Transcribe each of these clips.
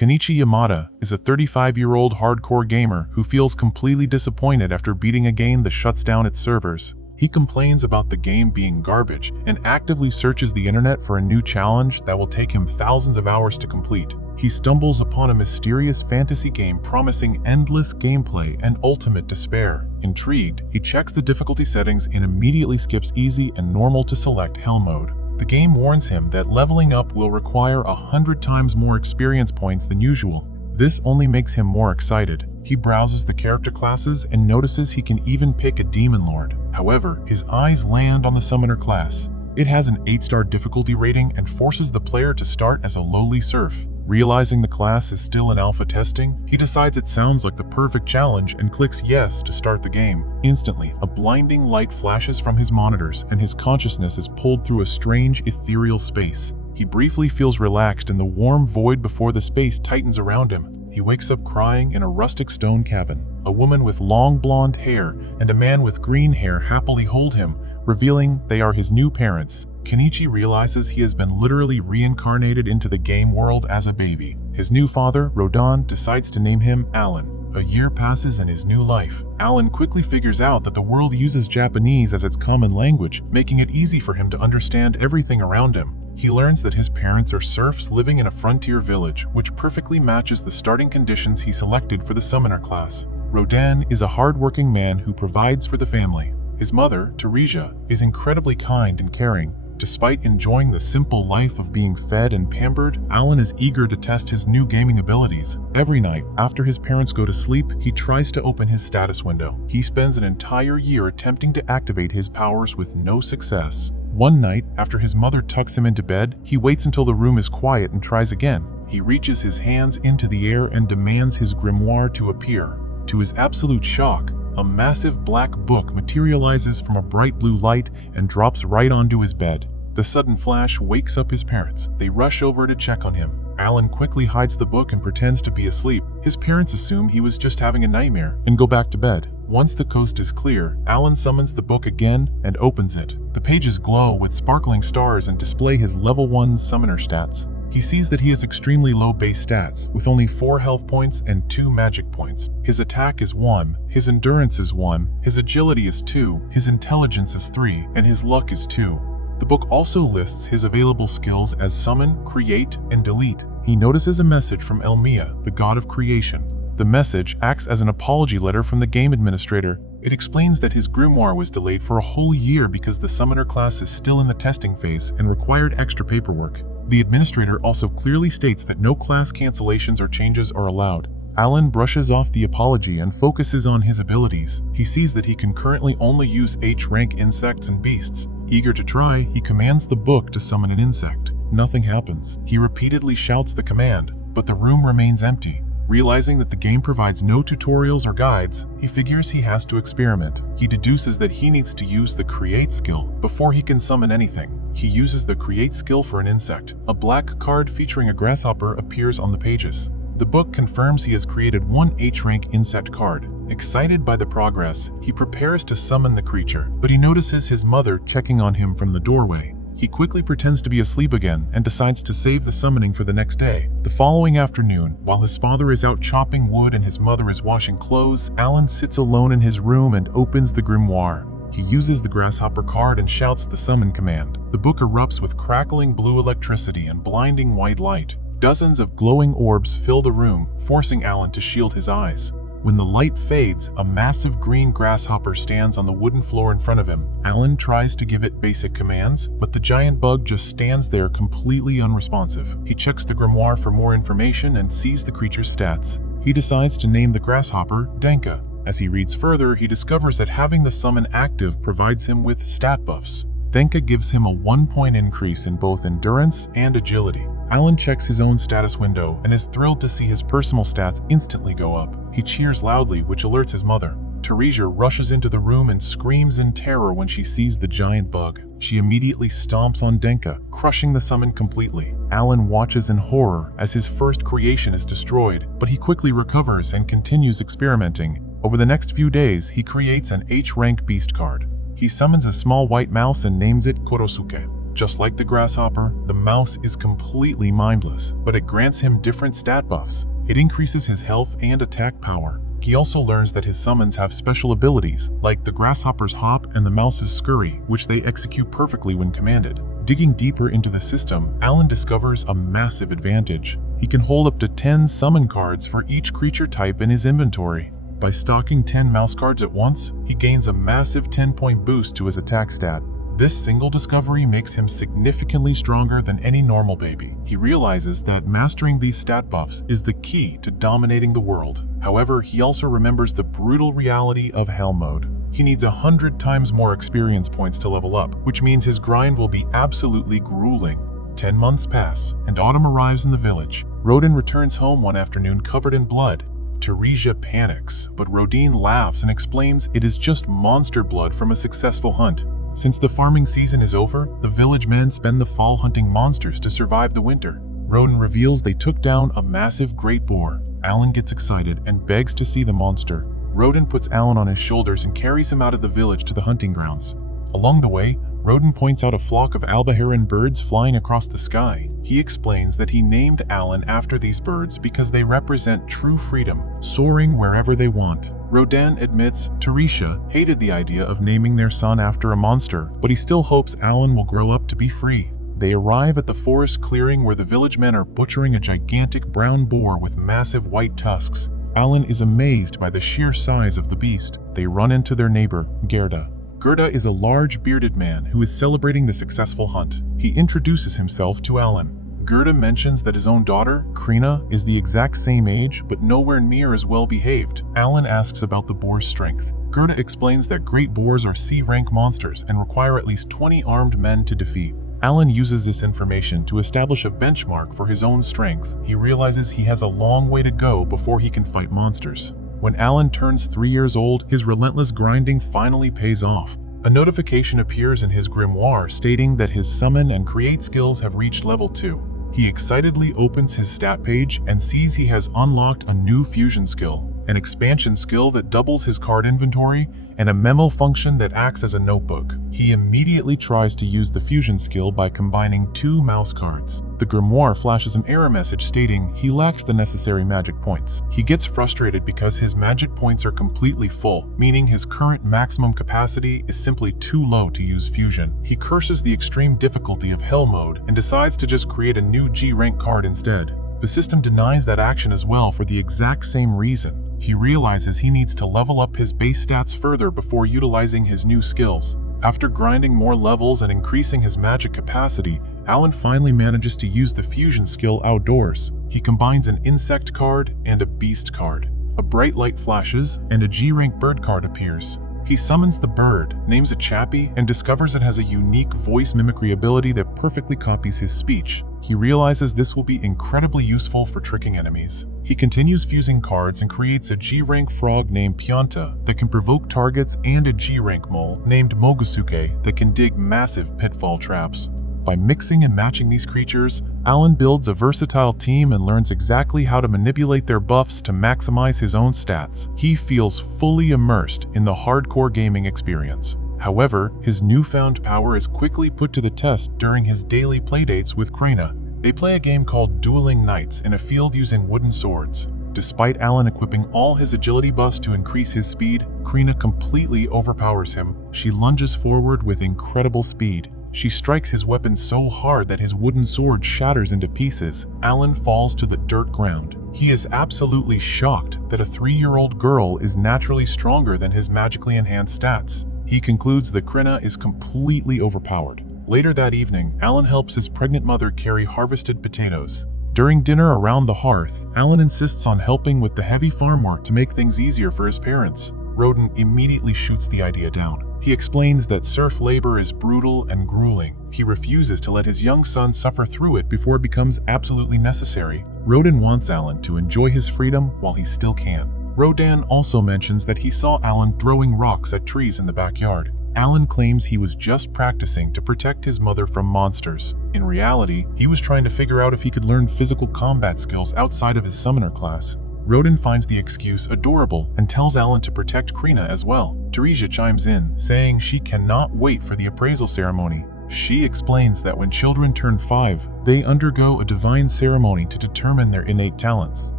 Kenichi Yamada is a 35-year-old hardcore gamer who feels completely disappointed after beating a game that shuts down its servers. He complains about the game being garbage and actively searches the internet for a new challenge that will take him thousands of hours to complete. He stumbles upon a mysterious fantasy game promising endless gameplay and ultimate despair. Intrigued, he checks the difficulty settings and immediately skips easy and normal to select hell mode. The game warns him that leveling up will require 100 times more experience points than usual. This only makes him more excited. He browses the character classes and notices he can even pick a demon lord. However, his eyes land on the summoner class. It has an 8-star difficulty rating and forces the player to start as a lowly serf. Realizing the class is still in alpha testing, he decides it sounds like the perfect challenge and clicks yes to start the game. Instantly, a blinding light flashes from his monitors and his consciousness is pulled through a strange ethereal space. He briefly feels relaxed in the warm void before the space tightens around him. He wakes up crying in a rustic stone cabin. A woman with long blonde hair and a man with green hair happily hold him, revealing they are his new parents. Kenichi realizes he has been literally reincarnated into the game world as a baby. His new father, Rodan, decides to name him Alan. A year passes in his new life. Alan quickly figures out that the world uses Japanese as its common language, making it easy for him to understand everything around him. He learns that his parents are serfs living in a frontier village, which perfectly matches the starting conditions he selected for the summoner class. Rodan is a hard-working man who provides for the family. His mother, Teresa, is incredibly kind and caring. Despite enjoying the simple life of being fed and pampered, Alan is eager to test his new gaming abilities. Every night, after his parents go to sleep, he tries to open his status window. He spends an entire year attempting to activate his powers with no success. One night, after his mother tucks him into bed, he waits until the room is quiet and tries again. He reaches his hands into the air and demands his grimoire to appear. To his absolute shock, a massive black book materializes from a bright blue light and drops right onto his bed. The sudden flash wakes up his parents. They rush over to check on him. Alan quickly hides the book and pretends to be asleep. His parents assume he was just having a nightmare and go back to bed. Once the coast is clear, Alan summons the book again and opens it. The pages glow with sparkling stars and display his level 1 summoner stats. He sees that he has extremely low base stats, with only 4 health points and 2 magic points. His attack is 1, his endurance is 1, his agility is 2, his intelligence is 3, and his luck is 2. The book also lists his available skills as summon, create, and delete. He notices a message from Elmia, the god of creation. The message acts as an apology letter from the game administrator. It explains that his grimoire was delayed for a whole year because the summoner class is still in the testing phase and required extra paperwork. The administrator also clearly states that no class cancellations or changes are allowed. Alan brushes off the apology and focuses on his abilities. He sees that he can currently only use H-rank insects and beasts. Eager to try, he commands the book to summon an insect. Nothing happens. He repeatedly shouts the command, but the room remains empty. Realizing that the game provides no tutorials or guides, he figures he has to experiment. He deduces that he needs to use the Create skill before he can summon anything. He uses the Create skill for an insect. A black card featuring a grasshopper appears on the pages. The book confirms he has created 1 H-rank insect card. Excited by the progress, he prepares to summon the creature, but he notices his mother checking on him from the doorway. He quickly pretends to be asleep again and decides to save the summoning for the next day. The following afternoon, while his father is out chopping wood and his mother is washing clothes, Alan sits alone in his room and opens the grimoire. He uses the grasshopper card and shouts the summon command. The book erupts with crackling blue electricity and blinding white light. Dozens of glowing orbs fill the room, forcing Alan to shield his eyes. When the light fades, a massive green grasshopper stands on the wooden floor in front of him. Alan tries to give it basic commands, but the giant bug just stands there completely unresponsive. He checks the grimoire for more information and sees the creature's stats. He decides to name the grasshopper Denka. As he reads further, he discovers that having the summon active provides him with stat buffs. Denka gives him a 1-point increase in both endurance and agility. Alan checks his own status window and is thrilled to see his personal stats instantly go up. He cheers loudly, which alerts his mother. Teresa rushes into the room and screams in terror when she sees the giant bug. She immediately stomps on Denka, crushing the summon completely. Alan watches in horror as his first creation is destroyed, but he quickly recovers and continues experimenting. Over the next few days, he creates an H-rank beast card. He summons a small white mouse and names it Korosuke. Just like the grasshopper, the mouse is completely mindless, but it grants him different stat buffs. It increases his health and attack power. He also learns that his summons have special abilities, like the grasshopper's hop and the mouse's scurry, which they execute perfectly when commanded. Digging deeper into the system, Alan discovers a massive advantage. He can hold up to 10 summon cards for each creature type in his inventory. By stocking 10 mouse cards at once, he gains a massive 10-point boost to his attack stat. This single discovery makes him significantly stronger than any normal baby. He realizes that mastering these stat buffs is the key to dominating the world. However, he also remembers the brutal reality of Hell Mode. He needs 100 times more experience points to level up, which means his grind will be absolutely grueling. 10 months pass, and autumn arrives in the village. Rodin returns home one afternoon covered in blood. Teresia panics, but Rodin laughs and explains it is just monster blood from a successful hunt. Since the farming season is over, the village men spend the fall hunting monsters to survive the winter. Rodin reveals they took down a massive great boar. Alan gets excited and begs to see the monster. Rodin puts Alan on his shoulders and carries him out of the village to the hunting grounds. Along the way, Rodin points out a flock of albaharan birds flying across the sky. He explains that he named Alan after these birds because they represent true freedom, soaring wherever they want. Rodin admits Teresia hated the idea of naming their son after a monster, but he still hopes Alan will grow up to be free. They arrive at the forest clearing where the village men are butchering a gigantic brown boar with massive white tusks. Alan is amazed by the sheer size of the beast. They run into their neighbor, Gerda. Gerda is a large bearded man who is celebrating the successful hunt. He introduces himself to Alan. Gerda mentions that his own daughter, Krina, is the exact same age but nowhere near as well behaved. Alan asks about the boar's strength. Gerda explains that great boars are C-rank monsters and require at least 20 armed men to defeat. Alan uses this information to establish a benchmark for his own strength. He realizes he has a long way to go before he can fight monsters. When Alan turns 3 years old, his relentless grinding finally pays off. A notification appears in his grimoire stating that his summon and create skills have reached level 2. He excitedly opens his stat page and sees he has unlocked a new fusion skill, an expansion skill that doubles his card inventory, and a memo function that acts as a notebook. He immediately tries to use the fusion skill by combining 2 mouse cards. The grimoire flashes an error message stating he lacks the necessary magic points. He gets frustrated because his magic points are completely full, meaning his current maximum capacity is simply too low to use fusion. He curses the extreme difficulty of Hell Mode and decides to just create a new G-rank card instead. The system denies that action as well for the exact same reason. He realizes he needs to level up his base stats further before utilizing his new skills. After grinding more levels and increasing his magic capacity, Alan finally manages to use the fusion skill outdoors. He combines an insect card and a beast card. A bright light flashes, and a G-rank bird card appears. He summons the bird, names it Chappie, and discovers it has a unique voice mimicry ability that perfectly copies his speech. He realizes this will be incredibly useful for tricking enemies. He continues fusing cards and creates a G-rank frog named Pianta that can provoke targets and a G-rank mole named Mogusuke that can dig massive pitfall traps. By mixing and matching these creatures, Alan builds a versatile team and learns exactly how to manipulate their buffs to maximize his own stats. He feels fully immersed in the hardcore gaming experience. However, his newfound power is quickly put to the test during his daily playdates with Krina. They play a game called Dueling Knights in a field using wooden swords. Despite Alan equipping all his agility buffs to increase his speed, Krina completely overpowers him. She lunges forward with incredible speed. She strikes his weapon so hard that his wooden sword shatters into pieces. Alan falls to the dirt ground. He is absolutely shocked that a 3-year-old girl is naturally stronger than his magically enhanced stats. He concludes that Krina is completely overpowered. Later that evening, Alan helps his pregnant mother carry harvested potatoes. During dinner around the hearth, Alan insists on helping with the heavy farm work to make things easier for his parents. Rodin immediately shoots the idea down. He explains that serf labor is brutal and grueling. He refuses to let his young son suffer through it before it becomes absolutely necessary. Rodin wants Alan to enjoy his freedom while he still can. Rodin also mentions that he saw Alan throwing rocks at trees in the backyard. Alan claims he was just practicing to protect his mother from monsters. In reality, he was trying to figure out if he could learn physical combat skills outside of his summoner class. Rodin finds the excuse adorable and tells Alan to protect Krina as well. Teresia chimes in, saying she cannot wait for the appraisal ceremony. She explains that when children turn 5, they undergo a divine ceremony to determine their innate talents.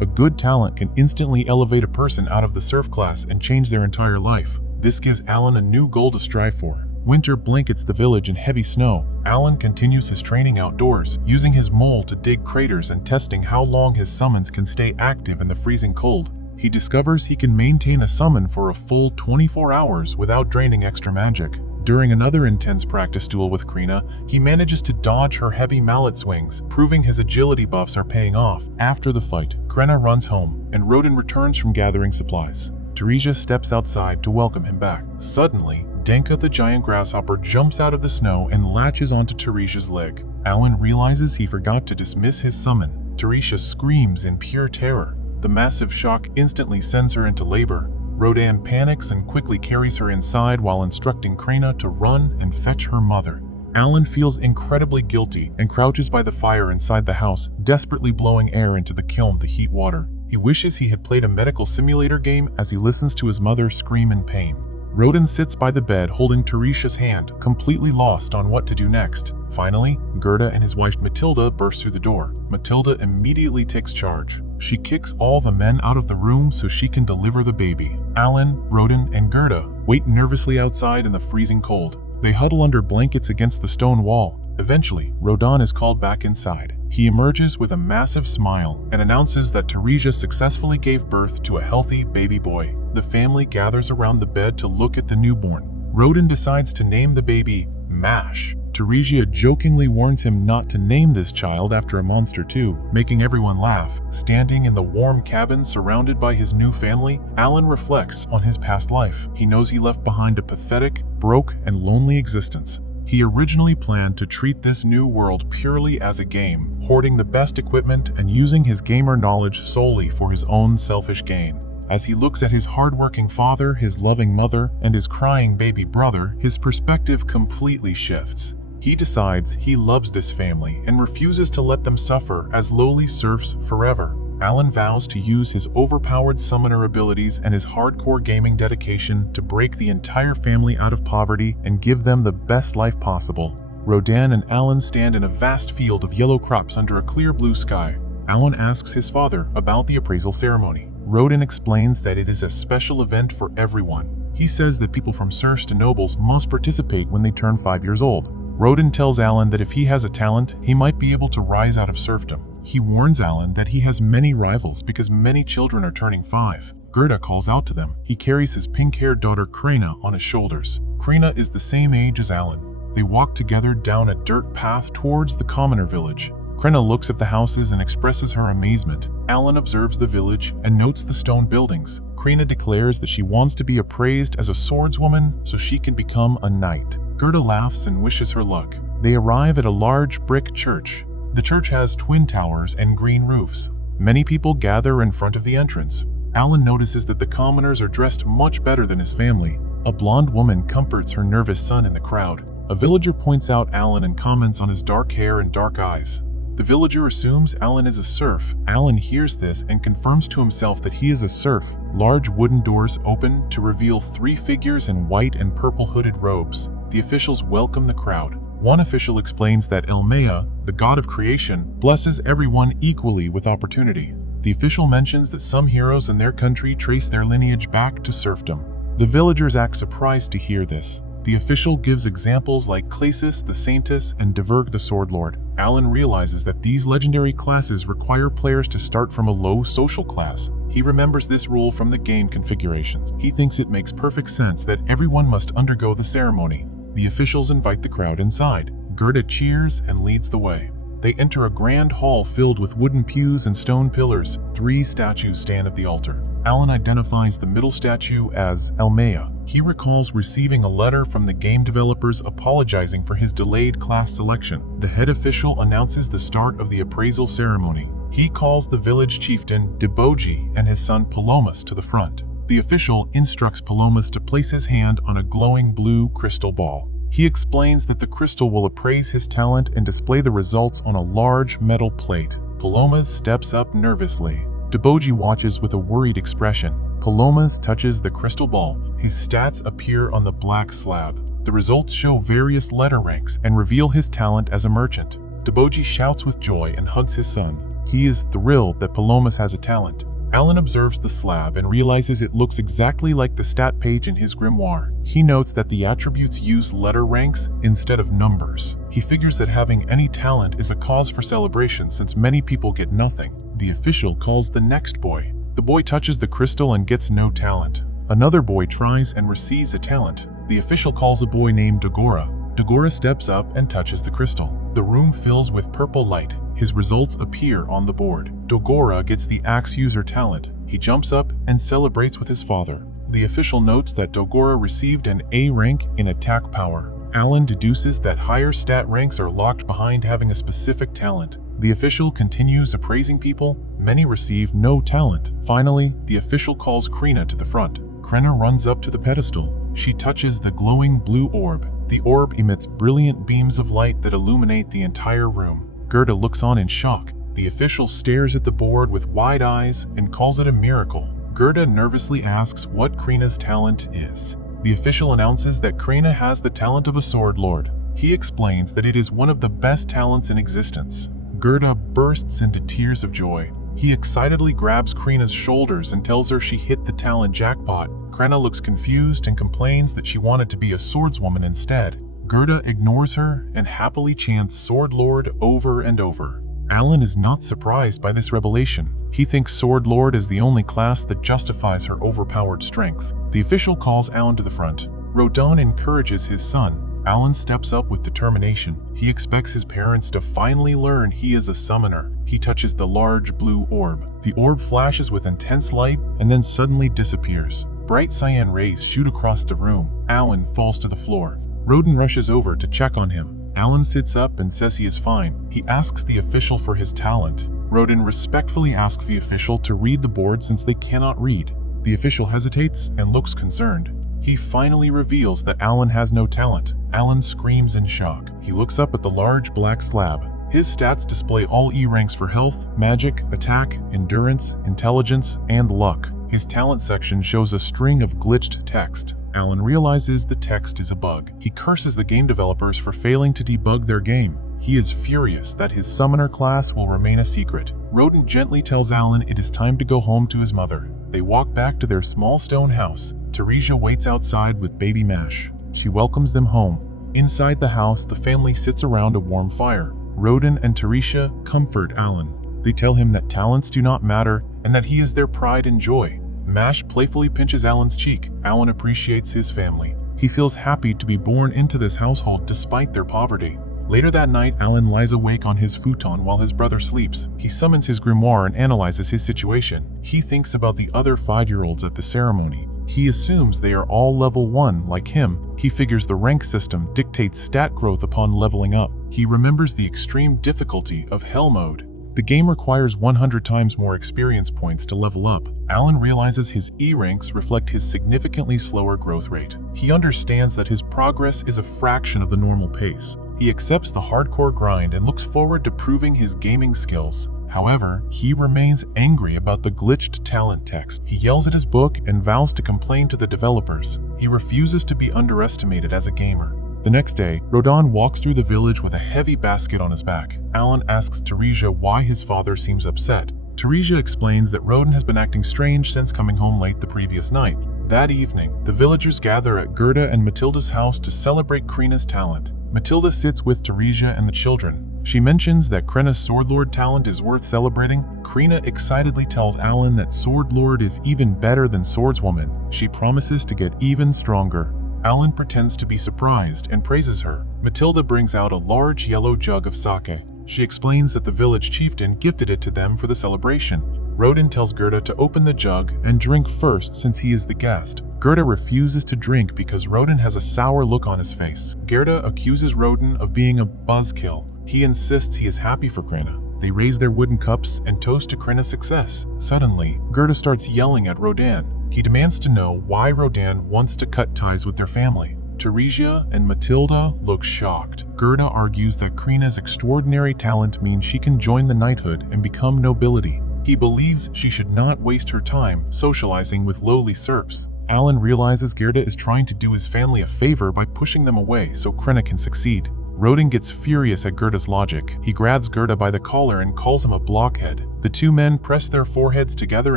A good talent can instantly elevate a person out of the serf class and change their entire life. This gives Alan a new goal to strive for. Winter blankets the village in heavy snow. Alan continues his training outdoors, using his mole to dig craters and testing how long his summons can stay active in the freezing cold. He discovers he can maintain a summon for a full 24 hours without draining extra magic. During another intense practice duel with Krina, he manages to dodge her heavy mallet swings, proving his agility buffs are paying off. After the fight, Krina runs home, and Rodin returns from gathering supplies. Teresia steps outside to welcome him back. Suddenly, Denka the giant grasshopper jumps out of the snow and latches onto Teresia's leg. Alan realizes he forgot to dismiss his summon. Teresia screams in pure terror. The massive shock instantly sends her into labor. Rodin panics and quickly carries her inside while instructing Krina to run and fetch her mother. Alan feels incredibly guilty and crouches by the fire inside the house, desperately blowing air into the kiln to heat water. He wishes he had played a medical simulator game as he listens to his mother scream in pain. Rodin sits by the bed holding Teresia's hand, completely lost on what to do next. Finally, Gerda and his wife Matilda burst through the door. Matilda immediately takes charge. She kicks all the men out of the room so she can deliver the baby. Alan, Rodin, and Gerda wait nervously outside in the freezing cold. They huddle under blankets against the stone wall. Eventually, Rodin is called back inside. He emerges with a massive smile and announces that Teresia successfully gave birth to a healthy baby boy. The family gathers around the bed to look at the newborn. Rodin decides to name the baby Mash. Teresia jokingly warns him not to name this child after a monster too, making everyone laugh. Standing in the warm cabin surrounded by his new family, Alan reflects on his past life. He knows he left behind a pathetic, broke, and lonely existence. He originally planned to treat this new world purely as a game, hoarding the best equipment and using his gamer knowledge solely for his own selfish gain. As he looks at his hardworking father, his loving mother, and his crying baby brother, his perspective completely shifts. He decides he loves this family and refuses to let them suffer as lowly serfs forever. Alan vows to use his overpowered summoner abilities and his hardcore gaming dedication to break the entire family out of poverty and give them the best life possible. Rodin and Alan stand in a vast field of yellow crops under a clear blue sky. Alan asks his father about the appraisal ceremony. Rodin explains that it is a special event for everyone. He says that people from serfs to nobles must participate when they turn 5 years old. Rodin tells Alan that if he has a talent, he might be able to rise out of serfdom. He warns Alan that he has many rivals because many children are turning 5. Gerda calls out to them. He carries his pink-haired daughter Krina on his shoulders. Krina is the same age as Alan. They walk together down a dirt path towards the commoner village. Krina looks at the houses and expresses her amazement. Alan observes the village and notes the stone buildings. Krina declares that she wants to be appraised as a swordswoman so she can become a knight. Gerda laughs and wishes her luck. They arrive at a large brick church. The church has twin towers and green roofs. Many people gather in front of the entrance. Alan notices that the commoners are dressed much better than his family. A blonde woman comforts her nervous son in the crowd. A villager points out Alan and comments on his dark hair and dark eyes. The villager assumes Alan is a serf. Alan hears this and confirms to himself that he is a serf. Large wooden doors open to reveal 3 figures in white and purple hooded robes. The officials welcome the crowd. One official explains that Elmea, the god of creation, blesses everyone equally with opportunity. The official mentions that some heroes in their country trace their lineage back to serfdom. The villagers act surprised to hear this. The official gives examples like Clasis the Saintess and Diverg the Sword Lord. Alan realizes that these legendary classes require players to start from a low social class. He remembers this rule from the game configurations. He thinks it makes perfect sense that everyone must undergo the ceremony. The officials invite the crowd inside. Gerda cheers and leads the way. They enter a grand hall filled with wooden pews and stone pillars. 3 statues stand at the altar. Alan identifies the middle statue as Elmea. He recalls receiving a letter from the game developers apologizing for his delayed class selection. The head official announces the start of the appraisal ceremony. He calls the village chieftain Deboji and his son Palomas to the front. The official instructs Palomas to place his hand on a glowing blue crystal ball. He explains that the crystal will appraise his talent and display the results on a large metal plate. Palomas steps up nervously. Deboji watches with a worried expression. Palomas touches the crystal ball. His stats appear on the black slab. The results show various letter ranks and reveal his talent as a merchant. Deboji shouts with joy and hugs his son. He is thrilled that Palomas has a talent. Alan observes the slab and realizes it looks exactly like the stat page in his grimoire. He notes that the attributes use letter ranks instead of numbers. He figures that having any talent is a cause for celebration since many people get nothing. The official calls the next boy. The boy touches the crystal and gets no talent. Another boy tries and receives a talent. The official calls a boy named Dogora. Dogora steps up and touches the crystal. The room fills with purple light. His results appear on the board. Dogora gets the axe user talent. He jumps up and celebrates with his father. The official notes that Dogora received an A rank in attack power. Alan deduces that higher stat ranks are locked behind having a specific talent. The official continues appraising people. Many receive no talent. Finally, the official calls Krina to the front. Krina runs up to the pedestal. She touches the glowing blue orb. The orb emits brilliant beams of light that illuminate the entire room. Gerda looks on in shock. The official stares at the board with wide eyes and calls it a miracle. Gerda nervously asks what Krina's talent is. The official announces that Krina has the talent of a sword lord. He explains that it is one of the best talents in existence. Gerda bursts into tears of joy. He excitedly grabs Krina's shoulders and tells her she hit the talent jackpot. Krina looks confused and complains that she wanted to be a swordswoman instead. Gerda ignores her and happily chants Sword Lord over and over. Alan is not surprised by this revelation. He thinks Sword Lord is the only class that justifies her overpowered strength. The official calls Alan to the front. Rodin encourages his son. Alan steps up with determination. He expects his parents to finally learn he is a summoner. He touches the large blue orb. The orb flashes with intense light and then suddenly disappears. Bright cyan rays shoot across the room. Alan falls to the floor. Rodin rushes over to check on him. Alan sits up and says he is fine. He asks the official for his talent. Rodin respectfully asks the official to read the board since they cannot read. The official hesitates and looks concerned. He finally reveals that Alan has no talent. Alan screams in shock. He looks up at the large black slab. His stats display all E ranks for health, magic, attack, endurance, intelligence, and luck. His talent section shows a string of glitched text. Alan realizes the text is a bug. He curses the game developers for failing to debug their game. He is furious that his summoner class will remain a secret. Rodin gently tells Alan it is time to go home to his mother. They walk back to their small stone house. Teresia waits outside with baby Mash. She welcomes them home. Inside the house, the family sits around a warm fire. Rodin and Teresia comfort Alan. They tell him that talents do not matter and that he is their pride and joy. Mash playfully pinches Alan's cheek. Alan appreciates his family. He feels happy to be born into this household despite their poverty. Later that night, Alan lies awake on his futon while his brother sleeps. He summons his grimoire and analyzes his situation. He thinks about the other 5-year-olds at the ceremony. He assumes they are all level 1 like him. He figures the rank system dictates stat growth upon leveling up. He remembers the extreme difficulty of Hell Mode. The game requires 100 times more experience points to level up. Alan realizes his E ranks reflect his significantly slower growth rate. He understands that his progress is a fraction of the normal pace. He accepts the hardcore grind and looks forward to proving his gaming skills. However, he remains angry about the glitched talent text. He yells at his book and vows to complain to the developers. He refuses to be underestimated as a gamer. The next day, Rodin walks through the village with a heavy basket on his back. Alan asks Teresia why his father seems upset. Teresia explains that Rodin has been acting strange since coming home late the previous night. That evening, the villagers gather at Gerda and Matilda's house to celebrate Krina's talent. Matilda sits with Teresia and the children. She mentions that Krina's Sword Lord talent is worth celebrating. Krina excitedly tells Alan that Sword Lord is even better than Swordswoman. She promises to get even stronger. Alan pretends to be surprised and praises her. Matilda brings out a large yellow jug of sake. She explains that the village chieftain gifted it to them for the celebration. Rodin tells Gerda to open the jug and drink first since he is the guest. Gerda refuses to drink because Rodin has a sour look on his face. Gerda accuses Rodin of being a buzzkill. He insists he is happy for Krina. They raise their wooden cups and toast to Krina's success. Suddenly, Gerda starts yelling at Rodin. He demands to know why Rodin wants to cut ties with their family. Teresia and Matilda look shocked. Gerda argues that Krina's extraordinary talent means she can join the knighthood and become nobility. He believes she should not waste her time socializing with lowly serfs. Alan realizes Gerda is trying to do his family a favor by pushing them away so Krena can succeed. Rodin gets furious at Gerda's logic. He grabs Gerda by the collar and calls him a blockhead. The two men press their foreheads together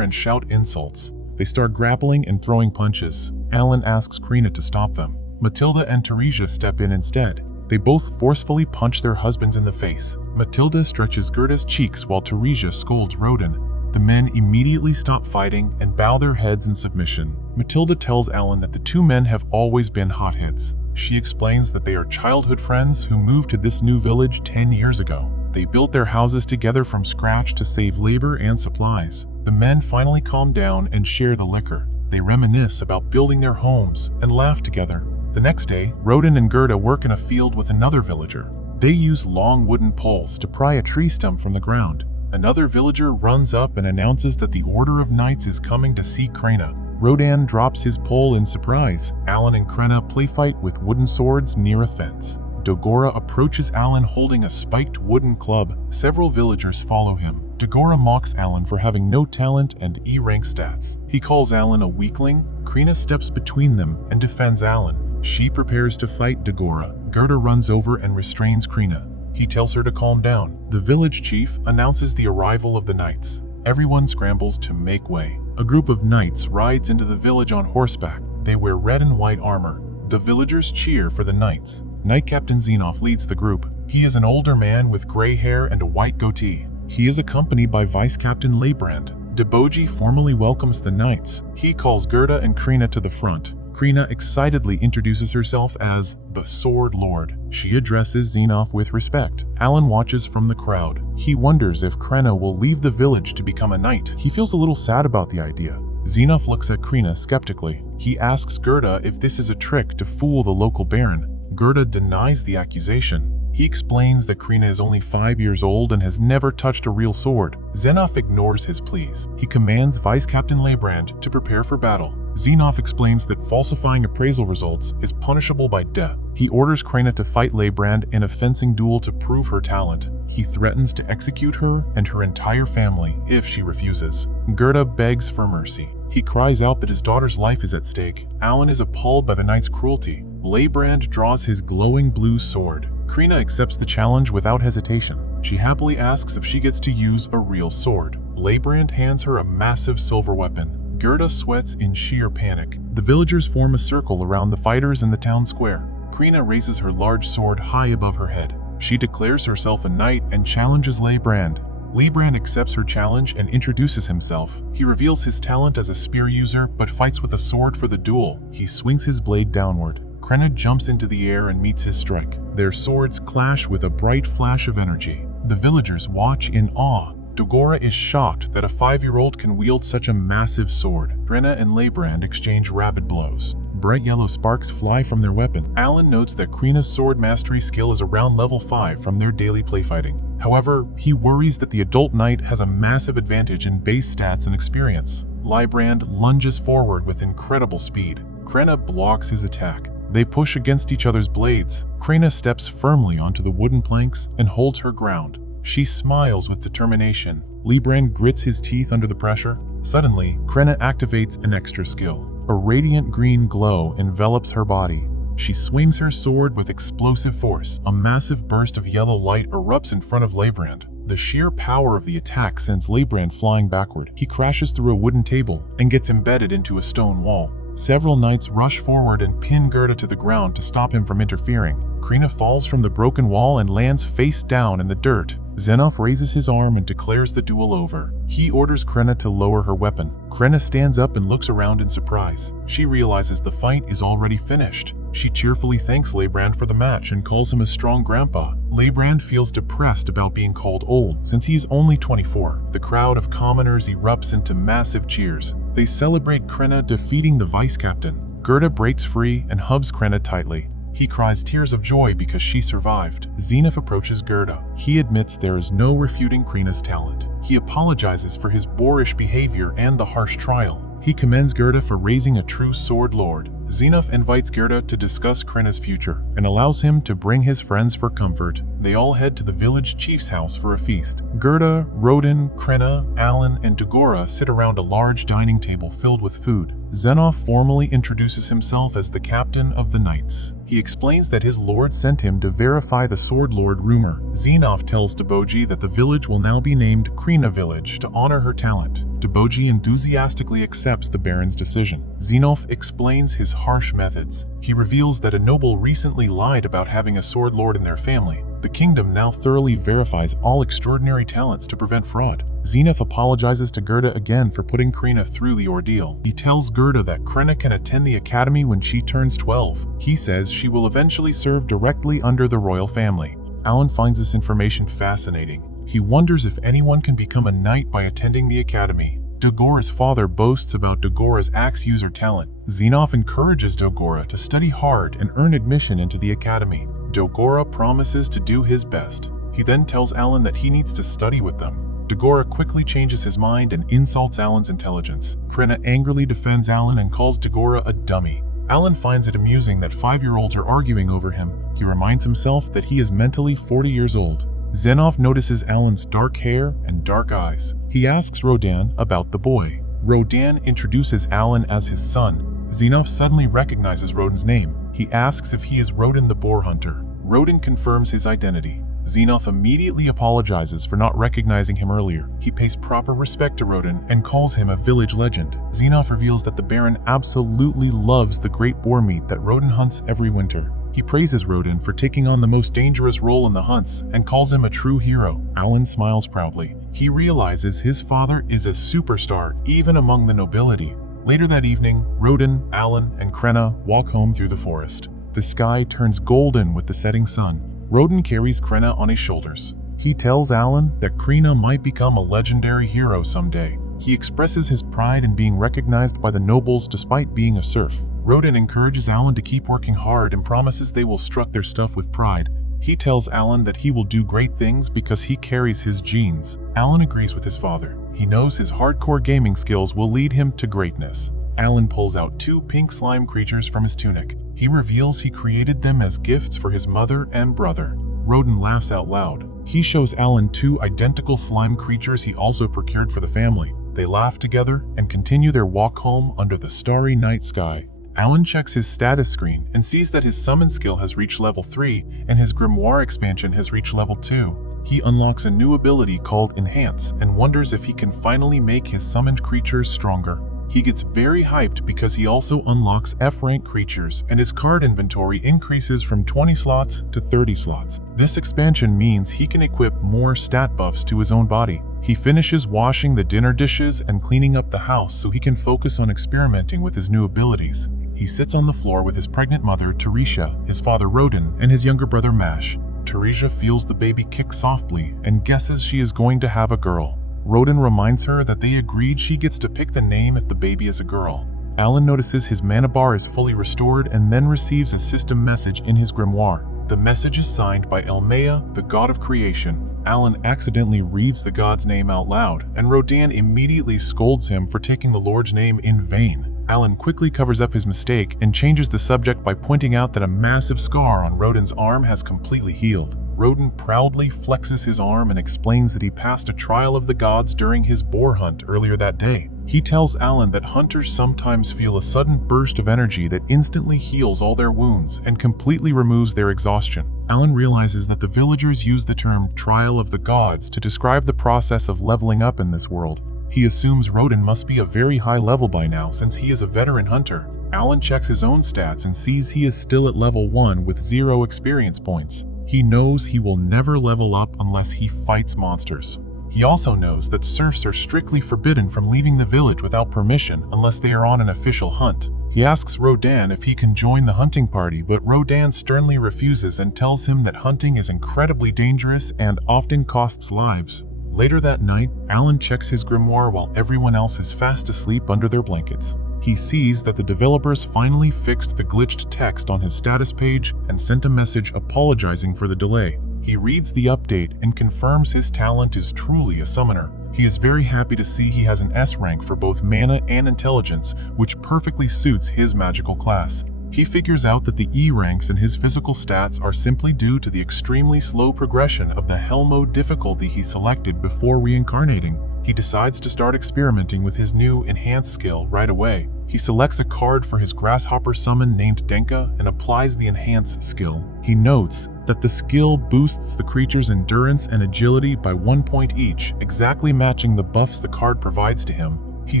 and shout insults. They start grappling and throwing punches. Alan asks Krena to stop them. Matilda and Teresia step in instead. They both forcefully punch their husbands in the face. Matilda stretches Gerda's cheeks while Teresia scolds Rodin. The men immediately stop fighting and bow their heads in submission. Matilda tells Alan that the two men have always been hotheads. She explains that they are childhood friends who moved to this new village 10 years ago. They built their houses together from scratch to save labor and supplies. The men finally calm down and share the liquor. They reminisce about building their homes and laugh together. The next day, Rodin and Gerda work in a field with another villager. They use long wooden poles to pry a tree stump from the ground. Another villager runs up and announces that the Order of Knights is coming to see Krena. Rodin drops his pole in surprise. Alan and Krena play fight with wooden swords near a fence. Dogora approaches Alan holding a spiked wooden club. Several villagers follow him. Dogora mocks Alan for having no talent and E-rank stats. He calls Alan a weakling. Krena steps between them and defends Alan. She prepares to fight Dogora. Gerda runs over and restrains Krena. He tells her to calm down. The village chief announces the arrival of the knights. Everyone scrambles to make way. A group of knights rides into the village on horseback. They wear red and white armor. The villagers cheer for the knights. Knight Captain Xenov leads the group. He is an older man with gray hair and a white goatee. He is accompanied by Vice Captain Leibrand. Deboji formally welcomes the knights. He calls Gerda and Krena to the front. Krena excitedly introduces herself as the Sword Lord. She addresses Xenov with respect. Alan watches from the crowd. He wonders if Krena will leave the village to become a knight. He feels a little sad about the idea. Xenov looks at Krena skeptically. He asks Gerda if this is a trick to fool the local baron. Gerda denies the accusation. He explains that Krena is only 5 years old and has never touched a real sword. Xenov ignores his pleas. He commands Vice Captain Leibrand to prepare for battle. Xenov explains that falsifying appraisal results is punishable by death. He orders Krena to fight Leibrand in a fencing duel to prove her talent. He threatens to execute her and her entire family if she refuses. Gerda begs for mercy. He cries out that his daughter's life is at stake. Alan is appalled by the knight's cruelty. Leibrand draws his glowing blue sword. Krena accepts the challenge without hesitation. She happily asks if she gets to use a real sword. Leibrand hands her a massive silver weapon. Gerda sweats in sheer panic. The villagers form a circle around the fighters in the town square. Krena raises her large sword high above her head. She declares herself a knight and challenges Leibrand. Leibrand accepts her challenge and introduces himself. He reveals his talent as a spear user, but fights with a sword for the duel. He swings his blade downward. Krena jumps into the air and meets his strike. Their swords clash with a bright flash of energy. The villagers watch in awe. Dogora is shocked that a 5-year-old can wield such a massive sword. Krena and Leibrand exchange rapid blows. Bright yellow sparks fly from their weapon. Alan notes that Krena's sword mastery skill is around level 5 from their daily playfighting. However, he worries that the adult knight has a massive advantage in base stats and experience. Leibrand lunges forward with incredible speed. Krena blocks his attack. They push against each other's blades. Krena steps firmly onto the wooden planks and holds her ground. She smiles with determination. Leibrand grits his teeth under the pressure. Suddenly, Krena activates an extra skill. A radiant green glow envelops her body. She swings her sword with explosive force. A massive burst of yellow light erupts in front of Leibrand. The sheer power of the attack sends Leibrand flying backward. He crashes through a wooden table and gets embedded into a stone wall. Several knights rush forward and pin Gerda to the ground to stop him from interfering. Krena falls from the broken wall and lands face down in the dirt. Xenov raises his arm and declares the duel over. He orders Krena to lower her weapon. Krena stands up and looks around in surprise. She realizes the fight is already finished. She cheerfully thanks Leibrand for the match and calls him a strong grandpa. Leibrand feels depressed about being called old, since he is only 24. The crowd of commoners erupts into massive cheers. They celebrate Krena defeating the vice captain. Gerda breaks free and hugs Krena tightly. He cries tears of joy because she survived. Xenov approaches Gerda. He admits there is no refuting Krena's talent. He apologizes for his boorish behavior and the harsh trial. He commends Gerda for raising a true sword lord. Xenoph invites Gerda to discuss Krena's future and allows him to bring his friends for comfort. They all head to the village chief's house for a feast. Gerda, Rodin, Krena, Alan, and Dagora sit around a large dining table filled with food. Xenoph formally introduces himself as the captain of the knights. He explains that his lord sent him to verify the sword lord rumor. Xenoph tells Deboji that the village will now be named Krena Village to honor her talent. Deboji enthusiastically accepts the Baron's decision. Xenoph explains his harsh methods. He reveals that a noble recently lied about having a sword lord in their family. The kingdom now thoroughly verifies all extraordinary talents to prevent fraud. Xenoph apologizes to Gerda again for putting Krena through the ordeal. He tells Gerda that Krena can attend the academy when she turns 12. He says she will eventually serve directly under the royal family. Alan finds this information fascinating. He wonders if anyone can become a knight by attending the academy. Dagora's father boasts about Dagora's axe user talent. Xenoph encourages Dagora to study hard and earn admission into the academy. Dagora promises to do his best. He then tells Alan that he needs to study with them. Dagora quickly changes his mind and insults Alan's intelligence. Krena angrily defends Alan and calls Dagora a dummy. Alan finds it amusing that 5-year-olds are arguing over him. He reminds himself that he is mentally 40 years old. Xenoph notices Alan's dark hair and dark eyes. He asks Rodin about the boy. Rodin introduces Alan as his son. Xenoph suddenly recognizes Rodin's name. He asks if he is Rodin the boar hunter. Rodin confirms his identity. Xenoph immediately apologizes for not recognizing him earlier. He pays proper respect to Rodin and calls him a village legend. Xenoph reveals that the Baron absolutely loves the great boar meat that Rodin hunts every winter. He praises Rodin for taking on the most dangerous role in the hunts and calls him a true hero. Alan smiles proudly. He realizes his father is a superstar even among the nobility. Later that evening, Rodin, Alan, and Krena walk home through the forest. The sky turns golden with the setting sun. Rodin carries Krena on his shoulders. He tells Alan that Krena might become a legendary hero someday. He expresses his pride in being recognized by the nobles despite being a serf. Rodin encourages Alan to keep working hard and promises they will strut their stuff with pride. He tells Alan that he will do great things because he carries his genes. Alan agrees with his father. He knows his hardcore gaming skills will lead him to greatness. Alan pulls out 2 pink slime creatures from his tunic. He reveals he created them as gifts for his mother and brother. Rodin laughs out loud. He shows Alan 2 identical slime creatures he also procured for the family. They laugh together and continue their walk home under the starry night sky. Alan checks his status screen and sees that his summon skill has reached level 3 and his grimoire expansion has reached level 2. He unlocks a new ability called Enhance and wonders if he can finally make his summoned creatures stronger. He gets very hyped because he also unlocks F-rank creatures and his card inventory increases from 20 slots to 30 slots. This expansion means he can equip more stat buffs to his own body. He finishes washing the dinner dishes and cleaning up the house so he can focus on experimenting with his new abilities. He sits on the floor with his pregnant mother, Teresia, his father, Rodin, and his younger brother, Mash. Teresia feels the baby kick softly and guesses she is going to have a girl. Rodin reminds her that they agreed she gets to pick the name if the baby is a girl. Alan notices his mana bar is fully restored and then receives a system message in his grimoire. The message is signed by Elmea, the god of creation. Alan accidentally reads the god's name out loud, and Rodin immediately scolds him for taking the Lord's name in vain. Alan quickly covers up his mistake and changes the subject by pointing out that a massive scar on Rodin's arm has completely healed. Rodin proudly flexes his arm and explains that he passed a trial of the gods during his boar hunt earlier that day. He tells Alan that hunters sometimes feel a sudden burst of energy that instantly heals all their wounds and completely removes their exhaustion. Alan realizes that the villagers use the term trial of the gods to describe the process of leveling up in this world. He assumes Rodin must be a very high level by now since he is a veteran hunter. Alan checks his own stats and sees he is still at level 1 with 0 experience points. He knows he will never level up unless he fights monsters. He also knows that serfs are strictly forbidden from leaving the village without permission unless they are on an official hunt. He asks Rodin if he can join the hunting party, but Rodin sternly refuses and tells him that hunting is incredibly dangerous and often costs lives. Later that night, Alan checks his grimoire while everyone else is fast asleep under their blankets. He sees that the developers finally fixed the glitched text on his status page and sent a message apologizing for the delay. He reads the update and confirms his talent is truly a summoner. He is very happy to see he has an S rank for both mana and intelligence, which perfectly suits his magical class. He figures out that the E ranks in his physical stats are simply due to the extremely slow progression of the Hell mode difficulty he selected before reincarnating. He decides to start experimenting with his new enhanced skill right away. He selects a card for his grasshopper summon named Denka and applies the enhance skill. He notes that the skill boosts the creature's endurance and agility by 1 point each, exactly matching the buffs the card provides to him. He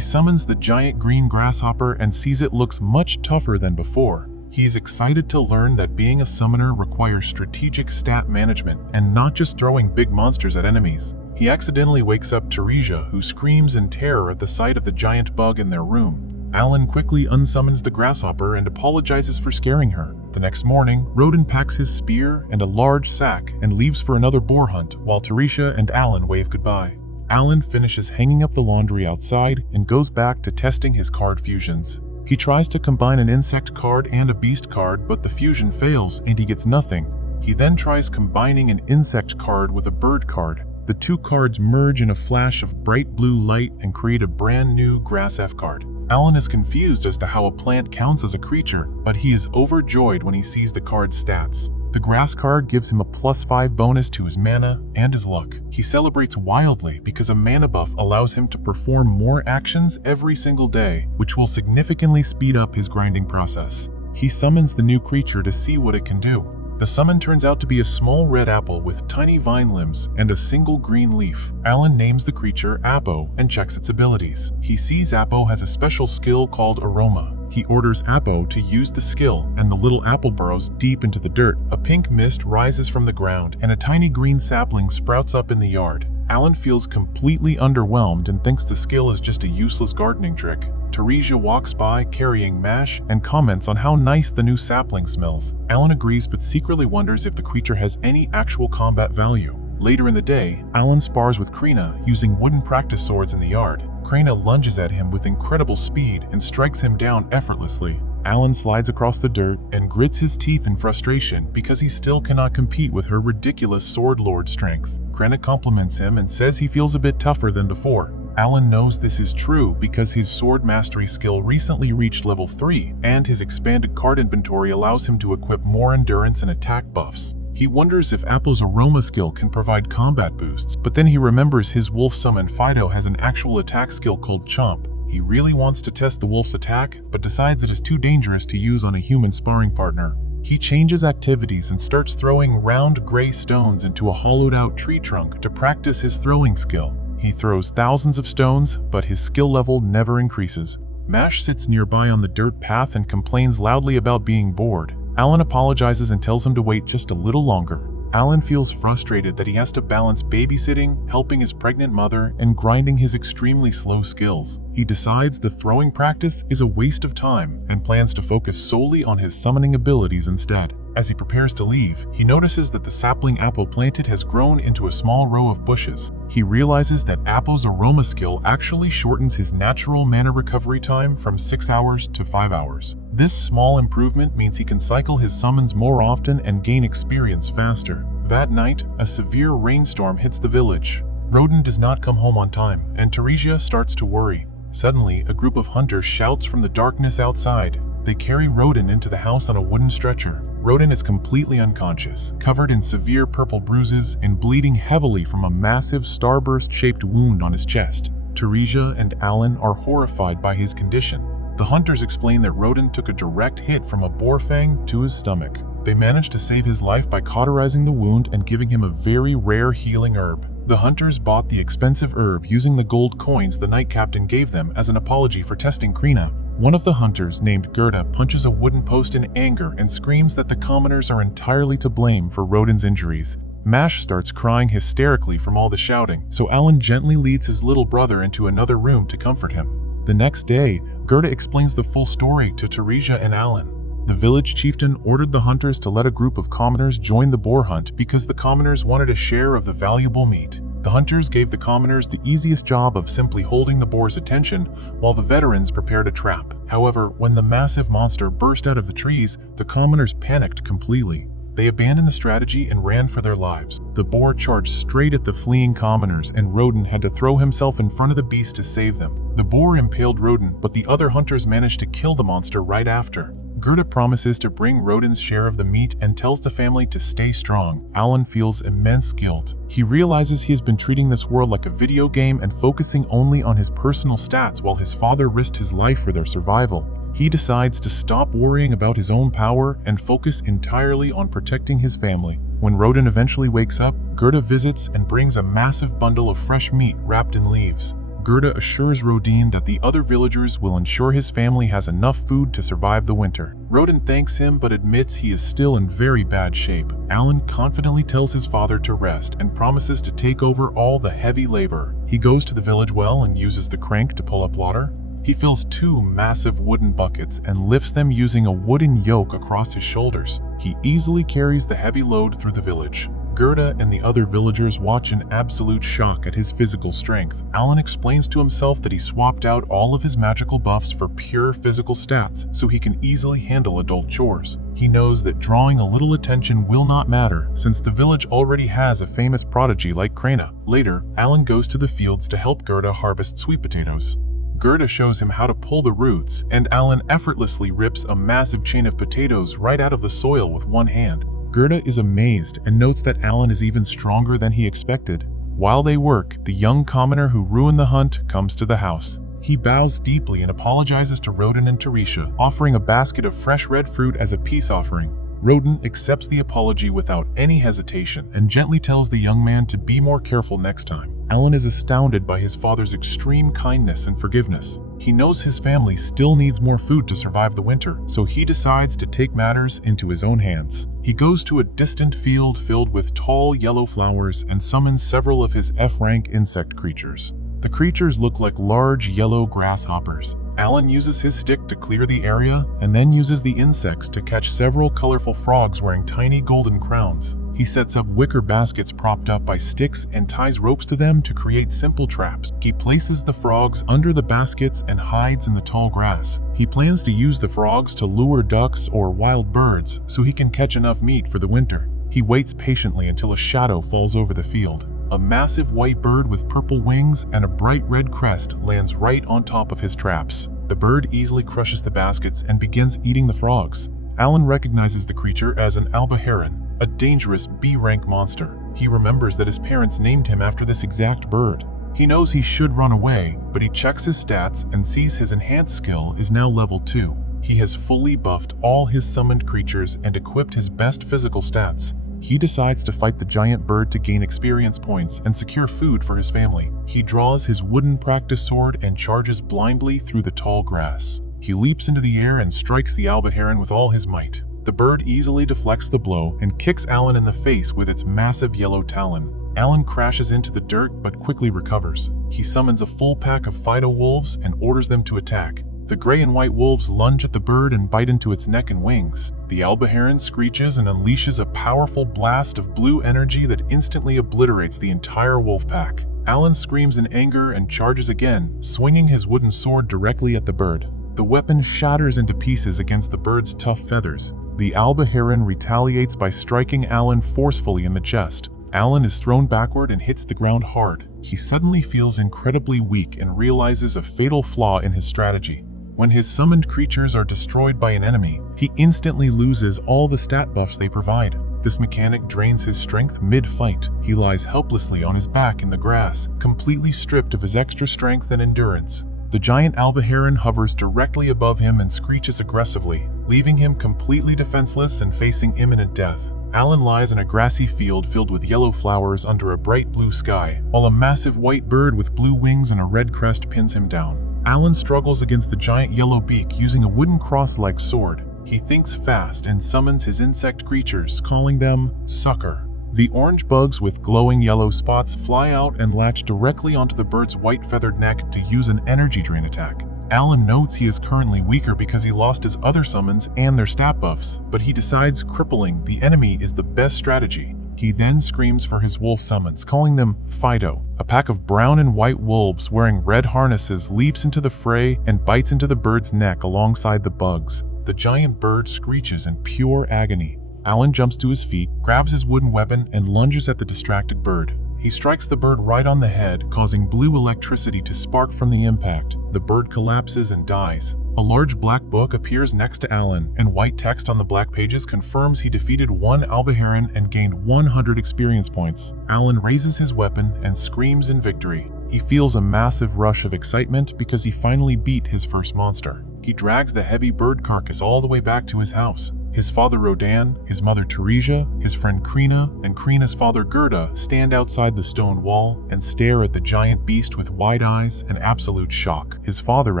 summons the giant green grasshopper and sees it looks much tougher than before. He is excited to learn that being a summoner requires strategic stat management and not just throwing big monsters at enemies. He accidentally wakes up Teresia, who screams in terror at the sight of the giant bug in their room. Alan quickly unsummons the grasshopper and apologizes for scaring her. The next morning, Rodin packs his spear and a large sack and leaves for another boar hunt while Teresia and Alan wave goodbye. Alan finishes hanging up the laundry outside and goes back to testing his card fusions. He tries to combine an insect card and a beast card, but the fusion fails and he gets nothing. He then tries combining an insect card with a bird card. The two cards merge in a flash of bright blue light and create a brand new Grass F card. Alan is confused as to how a plant counts as a creature, but he is overjoyed when he sees the card's stats. The grass card gives him a +5 bonus to his mana and his luck. He celebrates wildly because a mana buff allows him to perform more actions every single day, which will significantly speed up his grinding process. He summons the new creature to see what it can do. The summon turns out to be a small red apple with tiny vine limbs and a single green leaf. Alan names the creature Appo and checks its abilities. He sees Appo has a special skill called Aroma. He orders Appo to use the skill, and the little apple burrows deep into the dirt. A pink mist rises from the ground, and a tiny green sapling sprouts up in the yard. Alan feels completely underwhelmed and thinks the skill is just a useless gardening trick. Teresia walks by carrying mash and comments on how nice the new sapling smells. Alan agrees but secretly wonders if the creature has any actual combat value. Later in the day, Alan spars with Krina using wooden practice swords in the yard. Krina lunges at him with incredible speed and strikes him down effortlessly. Alan slides across the dirt and grits his teeth in frustration because he still cannot compete with her ridiculous sword lord strength. Krina compliments him and says he feels a bit tougher than before. Alan knows this is true because his sword mastery skill recently reached level 3, and his expanded card inventory allows him to equip more endurance and attack buffs. He wonders if Appo's Aroma skill can provide combat boosts, but then he remembers his wolf summon Fido has an actual attack skill called Chomp. He really wants to test the wolf's attack, but decides it is too dangerous to use on a human sparring partner. He changes activities and starts throwing round gray stones into a hollowed-out tree trunk to practice his throwing skill. He throws thousands of stones, but his skill level never increases. Mash sits nearby on the dirt path and complains loudly about being bored. Alan apologizes and tells him to wait just a little longer. Alan feels frustrated that he has to balance babysitting, helping his pregnant mother, and grinding his extremely slow skills. He decides the throwing practice is a waste of time and plans to focus solely on his summoning abilities instead. As he prepares to leave, he notices that the sapling Appo planted has grown into a small row of bushes. He realizes that Appo's Aroma skill actually shortens his natural mana recovery time from 6 hours to 5 hours. This small improvement means he can cycle his summons more often and gain experience faster. That night, a severe rainstorm hits the village. Rodin does not come home on time, and Teresia starts to worry. Suddenly, a group of hunters shouts from the darkness outside. They carry Rodin into the house on a wooden stretcher. Rodin is completely unconscious, covered in severe purple bruises and bleeding heavily from a massive starburst-shaped wound on his chest. Teresia and Alan are horrified by his condition. The hunters explain that Rodin took a direct hit from a boar fang to his stomach. They managed to save his life by cauterizing the wound and giving him a very rare healing herb. The hunters bought the expensive herb using the gold coins the night captain gave them as an apology for testing Krina. One of the hunters, named Gerda, punches a wooden post in anger and screams that the commoners are entirely to blame for Rodin's injuries. Mash starts crying hysterically from all the shouting, so Alan gently leads his little brother into another room to comfort him. The next day, Gerda explains the full story to Teresia and Alan. The village chieftain ordered the hunters to let a group of commoners join the boar hunt because the commoners wanted a share of the valuable meat. The hunters gave the commoners the easiest job of simply holding the boar's attention while the veterans prepared a trap. However, when the massive monster burst out of the trees, the commoners panicked completely. They abandoned the strategy and ran for their lives. The boar charged straight at the fleeing commoners, and Rodin had to throw himself in front of the beast to save them. The boar impaled Rodin, but the other hunters managed to kill the monster right after. Gerda promises to bring Rodin's share of the meat and tells the family to stay strong. Alan feels immense guilt. He realizes he has been treating this world like a video game and focusing only on his personal stats while his father risked his life for their survival. He decides to stop worrying about his own power and focus entirely on protecting his family. When Rodin eventually wakes up, Gerda visits and brings a massive bundle of fresh meat wrapped in leaves. Gerda assures Rodin that the other villagers will ensure his family has enough food to survive the winter. Rodin thanks him but admits he is still in very bad shape. Alan confidently tells his father to rest and promises to take over all the heavy labor. He goes to the village well and uses the crank to pull up water. He fills 2 massive wooden buckets and lifts them using a wooden yoke across his shoulders. He easily carries the heavy load through the village. Gerda and the other villagers watch in absolute shock at his physical strength. Alan explains to himself that he swapped out all of his magical buffs for pure physical stats so he can easily handle adult chores. He knows that drawing a little attention will not matter since the village already has a famous prodigy like Krana. Later, Alan goes to the fields to help Gerda harvest sweet potatoes. Gerda shows him how to pull the roots, and Alan effortlessly rips a massive chain of potatoes right out of the soil with one hand. Gerda is amazed and notes that Alan is even stronger than he expected. While they work, the young commoner who ruined the hunt comes to the house. He bows deeply and apologizes to Rodin and Teresia, offering a basket of fresh red fruit as a peace offering. Rodin accepts the apology without any hesitation and gently tells the young man to be more careful next time. Alan is astounded by his father's extreme kindness and forgiveness. He knows his family still needs more food to survive the winter, so he decides to take matters into his own hands. He goes to a distant field filled with tall yellow flowers and summons several of his F-rank insect creatures. The creatures look like large yellow grasshoppers. Alan uses his stick to clear the area and then uses the insects to catch several colorful frogs wearing tiny golden crowns. He sets up wicker baskets propped up by sticks and ties ropes to them to create simple traps. He places the frogs under the baskets and hides in the tall grass. He plans to use the frogs to lure ducks or wild birds so he can catch enough meat for the winter. He waits patiently until a shadow falls over the field. A massive white bird with purple wings and a bright red crest lands right on top of his traps. The bird easily crushes the baskets and begins eating the frogs. Alan recognizes the creature as an alba heron, a dangerous B-rank monster. He remembers that his parents named him after this exact bird. He knows he should run away, but he checks his stats and sees his enhanced skill is now level 2. He has fully buffed all his summoned creatures and equipped his best physical stats. He decides to fight the giant bird to gain experience points and secure food for his family. He draws his wooden practice sword and charges blindly through the tall grass. He leaps into the air and strikes the alba heron with all his might. The bird easily deflects the blow and kicks Alan in the face with its massive yellow talon. Alan crashes into the dirt but quickly recovers. He summons a full pack of Fido wolves and orders them to attack. The gray and white wolves lunge at the bird and bite into its neck and wings. The alba heron screeches and unleashes a powerful blast of blue energy that instantly obliterates the entire wolf pack. Alan screams in anger and charges again, swinging his wooden sword directly at the bird. The weapon shatters into pieces against the bird's tough feathers. The alba heron retaliates by striking Alan forcefully in the chest. Alan is thrown backward and hits the ground hard. He suddenly feels incredibly weak and realizes a fatal flaw in his strategy. When his summoned creatures are destroyed by an enemy, he instantly loses all the stat buffs they provide. This mechanic drains his strength mid-fight. He lies helplessly on his back in the grass, completely stripped of his extra strength and endurance. The giant alba heron hovers directly above him and screeches aggressively, leaving him completely defenseless and facing imminent death. Alan lies in a grassy field filled with yellow flowers under a bright blue sky, while a massive white bird with blue wings and a red crest pins him down. Alan struggles against the giant yellow beak using a wooden cross-like sword. He thinks fast and summons his insect creatures, calling them Sucker. The orange bugs with glowing yellow spots fly out and latch directly onto the bird's white feathered neck to use an energy drain attack. Alan notes he is currently weaker because he lost his other summons and their stat buffs, but he decides crippling the enemy is the best strategy. He then screams for his wolf summons, calling them Fido. A pack of brown and white wolves wearing red harnesses leaps into the fray and bites into the bird's neck alongside the bugs. The giant bird screeches in pure agony. Alan jumps to his feet, grabs his wooden weapon, and lunges at the distracted bird. He strikes the bird right on the head, causing blue electricity to spark from the impact. The bird collapses and dies. A large black book appears next to Alan, and white text on the black pages confirms he defeated one Albaharan and gained 100 experience points. Alan raises his weapon and screams in victory. He feels a massive rush of excitement because he finally beat his first monster. He drags the heavy bird carcass all the way back to his house. His father Rodan, his mother Teresia, his friend Krina, and Krina's father Gerda stand outside the stone wall and stare at the giant beast with wide eyes and absolute shock. His father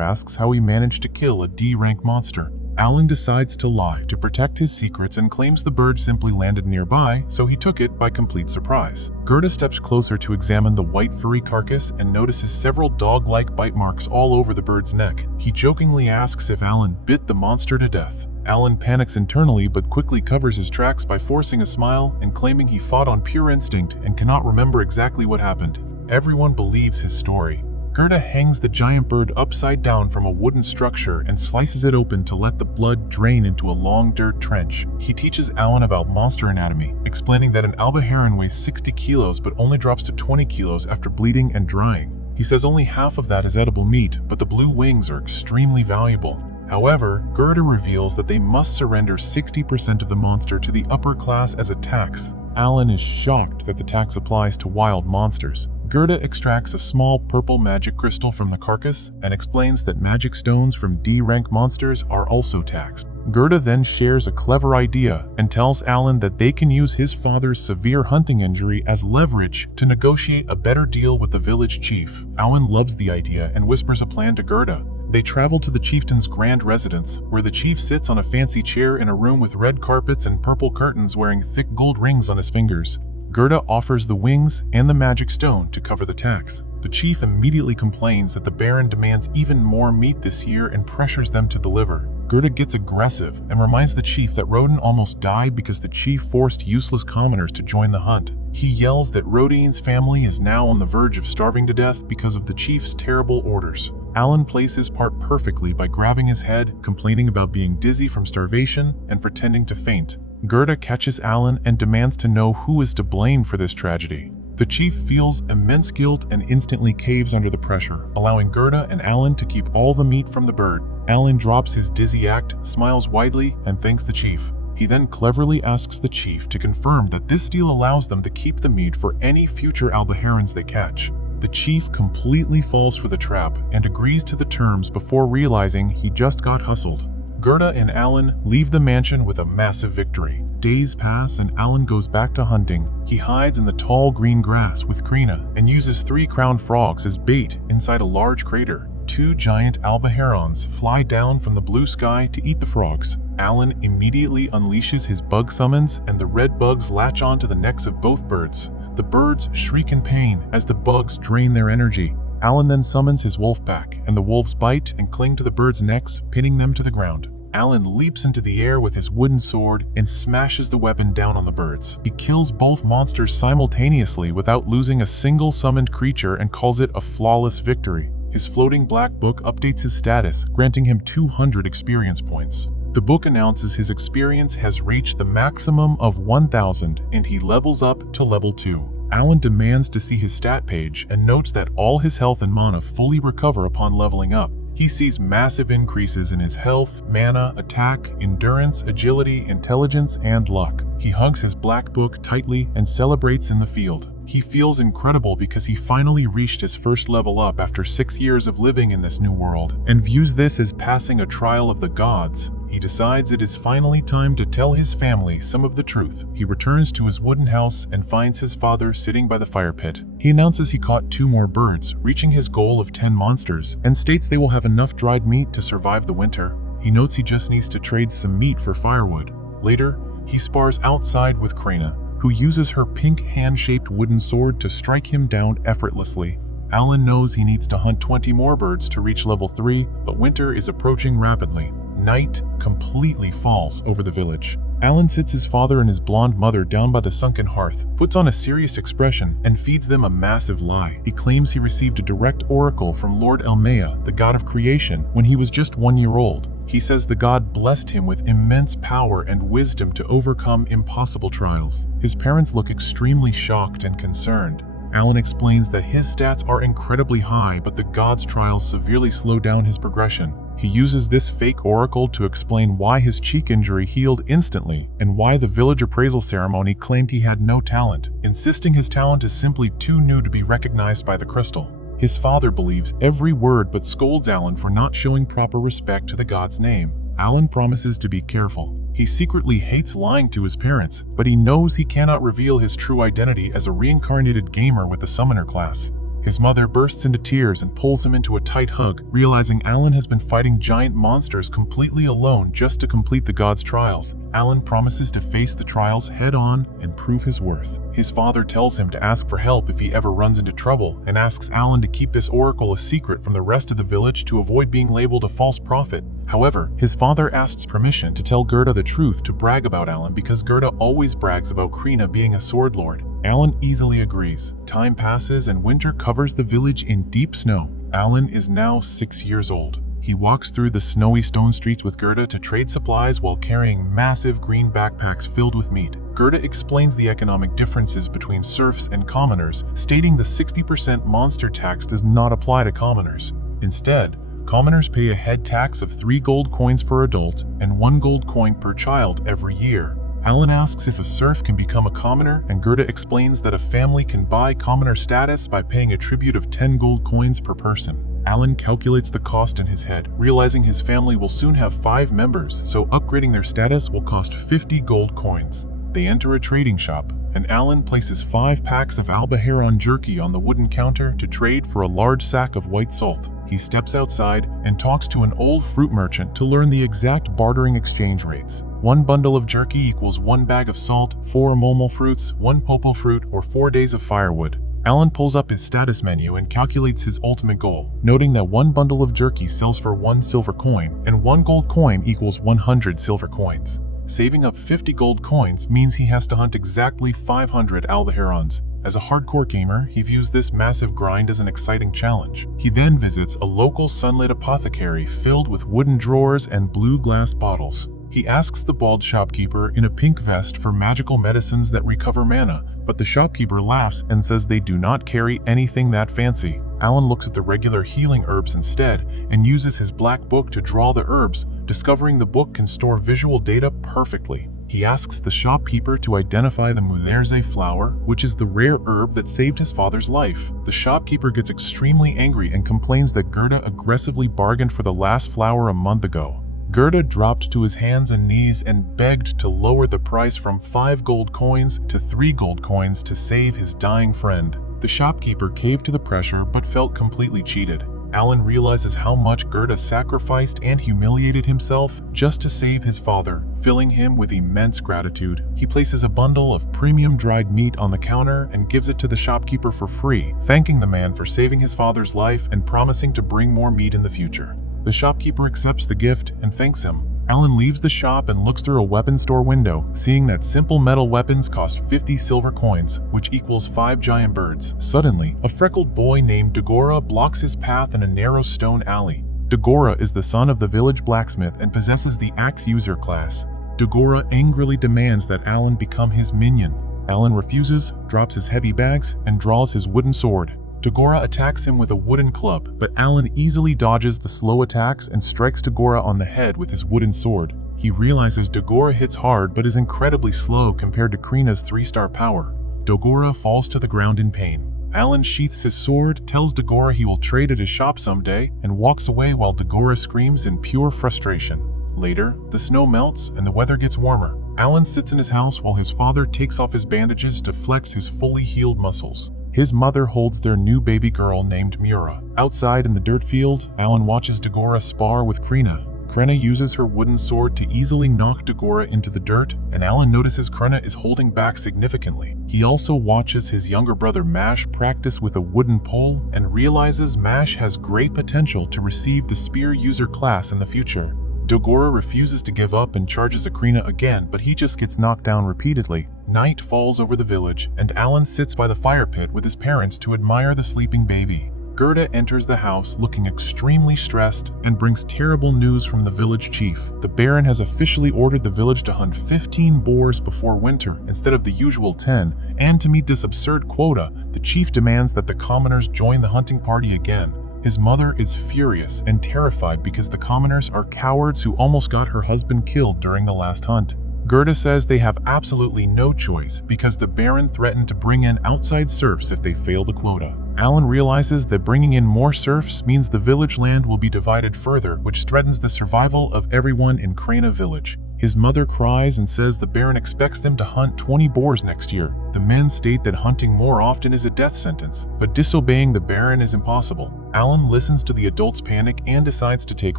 asks how he managed to kill a D-rank monster. Alan decides to lie to protect his secrets and claims the bird simply landed nearby, so he took it by complete surprise. Gerda steps closer to examine the white furry carcass and notices several dog-like bite marks all over the bird's neck. He jokingly asks if Alan bit the monster to death. Alan panics internally but quickly covers his tracks by forcing a smile and claiming he fought on pure instinct and cannot remember exactly what happened. Everyone believes his story. Gerda hangs the giant bird upside down from a wooden structure and slices it open to let the blood drain into a long dirt trench. He teaches Alan about monster anatomy, explaining that an Albaharan weighs 60 kilos but only drops to 20 kilos after bleeding and drying. He says only half of that is edible meat, but the blue wings are extremely valuable. However, Gerda reveals that they must surrender 60% of the monster to the upper class as a tax. Alan is shocked that the tax applies to wild monsters. Gerda extracts a small purple magic crystal from the carcass and explains that magic stones from D-rank monsters are also taxed. Gerda then shares a clever idea and tells Alan that they can use his father's severe hunting injury as leverage to negotiate a better deal with the village chief. Alan loves the idea and whispers a plan to Gerda. They travel to the chieftain's grand residence, where the chief sits on a fancy chair in a room with red carpets and purple curtains wearing thick gold rings on his fingers. Gerda offers the wings and the magic stone to cover the tax. The chief immediately complains that the Baron demands even more meat this year and pressures them to deliver. Gerda gets aggressive and reminds the chief that Rodan almost died because the chief forced useless commoners to join the hunt. He yells that Rodine's family is now on the verge of starving to death because of the chief's terrible orders. Alan plays his part perfectly by grabbing his head, complaining about being dizzy from starvation, and pretending to faint. Gerda catches Alan and demands to know who is to blame for this tragedy. The chief feels immense guilt and instantly caves under the pressure, allowing Gerda and Alan to keep all the meat from the bird. Alan drops his dizzy act, smiles widely, and thanks the chief. He then cleverly asks the chief to confirm that this deal allows them to keep the meat for any future Albaharans they catch. The chief completely falls for the trap and agrees to the terms before realizing he just got hustled. Gerda and Alan leave the mansion with a massive victory. Days pass and Alan goes back to hunting. He hides in the tall green grass with Krina and uses 3 crowned frogs as bait inside a large crater. 2 giant Albaharans fly down from the blue sky to eat the frogs. Alan immediately unleashes his bug summons and the red bugs latch onto the necks of both birds. The birds shriek in pain as the bugs drain their energy. Alan then summons his wolf pack, and the wolves bite and cling to the birds' necks, pinning them to the ground. Alan leaps into the air with his wooden sword and smashes the weapon down on the birds. He kills both monsters simultaneously without losing a single summoned creature and calls it a flawless victory. His floating black book updates his status, granting him 200 experience points. The book announces his experience has reached the maximum of 1,000 and he levels up to level 2. Alan demands to see his stat page and notes that all his health and mana fully recover upon leveling up. He sees massive increases in his health, mana, attack, endurance, agility, intelligence, and luck. He hugs his black book tightly and celebrates in the field. He feels incredible because he finally reached his first level up after 6 years of living in this new world, and views this as passing a trial of the gods. He decides it is finally time to tell his family some of the truth. He returns to his wooden house and finds his father sitting by the fire pit. He announces he caught 2 more birds, reaching his goal of 10 monsters, and states they will have enough dried meat to survive the winter. He notes he just needs to trade some meat for firewood. Later, he spars outside with Krina, who uses her pink hand-shaped wooden sword to strike him down effortlessly. Alan knows he needs to hunt 20 more birds to reach level 3, but winter is approaching rapidly. Night completely falls over the village. Alan sits his father and his blonde mother down by the sunken hearth, puts on a serious expression, and feeds them a massive lie. He claims he received a direct oracle from Lord Elmea, the god of creation, when he was just 1 year old. He says the god blessed him with immense power and wisdom to overcome impossible trials. His parents look extremely shocked and concerned. Alan explains that his stats are incredibly high, but the god's trials severely slow down his progression. He uses this fake oracle to explain why his cheek injury healed instantly and why the village appraisal ceremony claimed he had no talent, insisting his talent is simply too new to be recognized by the crystal. His father believes every word but scolds Alan for not showing proper respect to the god's name. Alan promises to be careful. He secretly hates lying to his parents, but he knows he cannot reveal his true identity as a reincarnated gamer with the summoner class. His mother bursts into tears and pulls him into a tight hug, realizing Alan has been fighting giant monsters completely alone just to complete the god's trials. Alan promises to face the trials head-on and prove his worth. His father tells him to ask for help if he ever runs into trouble, and asks Alan to keep this oracle a secret from the rest of the village to avoid being labeled a false prophet. However, his father asks permission to tell Gerda the truth to brag about Alan because Gerda always brags about Krina being a sword lord. Alan easily agrees. Time passes and winter covers the village in deep snow. Alan is now 6 years old. He walks through the snowy stone streets with Gerda to trade supplies while carrying massive green backpacks filled with meat. Gerda explains the economic differences between serfs and commoners, stating the 60% monster tax does not apply to commoners. Instead, commoners pay a head tax of 3 gold coins per adult and 1 gold coin per child every year. Alan asks if a serf can become a commoner, and Gerda explains that a family can buy commoner status by paying a tribute of 10 gold coins per person. Alan calculates the cost in his head, realizing his family will soon have 5 members, so upgrading their status will cost 50 gold coins. They enter a trading shop, and Alan places 5 packs of Albaharon jerky on the wooden counter to trade for a large sack of white salt. He steps outside and talks to an old fruit merchant to learn the exact bartering exchange rates. 1 bundle of jerky equals 1 bag of salt, 4 momo fruits, 1 popo fruit, or 4 days of firewood. Alan pulls up his status menu and calculates his ultimate goal, noting that 1 bundle of jerky sells for 1 silver coin, and 1 gold coin equals 100 silver coins. Saving up 50 gold coins means he has to hunt exactly 500 Albaharons. As a hardcore gamer, he views this massive grind as an exciting challenge. He then visits a local sunlit apothecary filled with wooden drawers and blue glass bottles. He asks the bald shopkeeper in a pink vest for magical medicines that recover mana, but the shopkeeper laughs and says they do not carry anything that fancy. Alan looks at the regular healing herbs instead and uses his black book to draw the herbs, discovering the book can store visual data perfectly. He asks the shopkeeper to identify the Mutherze flower, which is the rare herb that saved his father's life. The shopkeeper gets extremely angry and complains that Gerda aggressively bargained for the last flower a month ago. Gerda dropped to his hands and knees and begged to lower the price from 5 gold coins to 3 gold coins to save his dying friend. The shopkeeper caved to the pressure but felt completely cheated. Alan realizes how much Gerda sacrificed and humiliated himself just to save his father, filling him with immense gratitude. He places a bundle of premium dried meat on the counter and gives it to the shopkeeper for free, thanking the man for saving his father's life and promising to bring more meat in the future. The shopkeeper accepts the gift and thanks him. Alan leaves the shop and looks through a weapon store window, seeing that simple metal weapons cost 50 silver coins, which equals 5 giant birds. Suddenly, a freckled boy named Dagora blocks his path in a narrow stone alley. Dagora is the son of the village blacksmith and possesses the axe user class. Dagora angrily demands that Alan become his minion. Alan refuses, drops his heavy bags, and draws his wooden sword. Dagora attacks him with a wooden club, but Alan easily dodges the slow attacks and strikes Dagora on the head with his wooden sword. He realizes Dagora hits hard but is incredibly slow compared to Krina's 3-star power. Dagora falls to the ground in pain. Alan sheaths his sword, tells Dagora he will trade at his shop someday, and walks away while Dagora screams in pure frustration. Later, the snow melts and the weather gets warmer. Alan sits in his house while his father takes off his bandages to flex his fully healed muscles. His mother holds their new baby girl named Mura. Outside in the dirt field, Alan watches Dagora spar with Krina. Krina uses her wooden sword to easily knock Dagora into the dirt, and Alan notices Krina is holding back significantly. He also watches his younger brother Mash practice with a wooden pole and realizes Mash has great potential to receive the spear user class in the future. Dogora refuses to give up and charges Akrina again, but he just gets knocked down repeatedly. Night falls over the village, and Alan sits by the fire pit with his parents to admire the sleeping baby. Gerda enters the house looking extremely stressed and brings terrible news from the village chief. The Baron has officially ordered the village to hunt 15 boars before winter instead of the usual 10, and to meet this absurd quota, the chief demands that the commoners join the hunting party again. His mother is furious and terrified because the commoners are cowards who almost got her husband killed during the last hunt. Gerda says they have absolutely no choice because the Baron threatened to bring in outside serfs if they fail the quota. Alan realizes that bringing in more serfs means the village land will be divided further, which threatens the survival of everyone in Krana village. His mother cries and says the Baron expects them to hunt 20 boars next year. The men state that hunting more often is a death sentence, but disobeying the Baron is impossible. Alan listens to the adults' panic and decides to take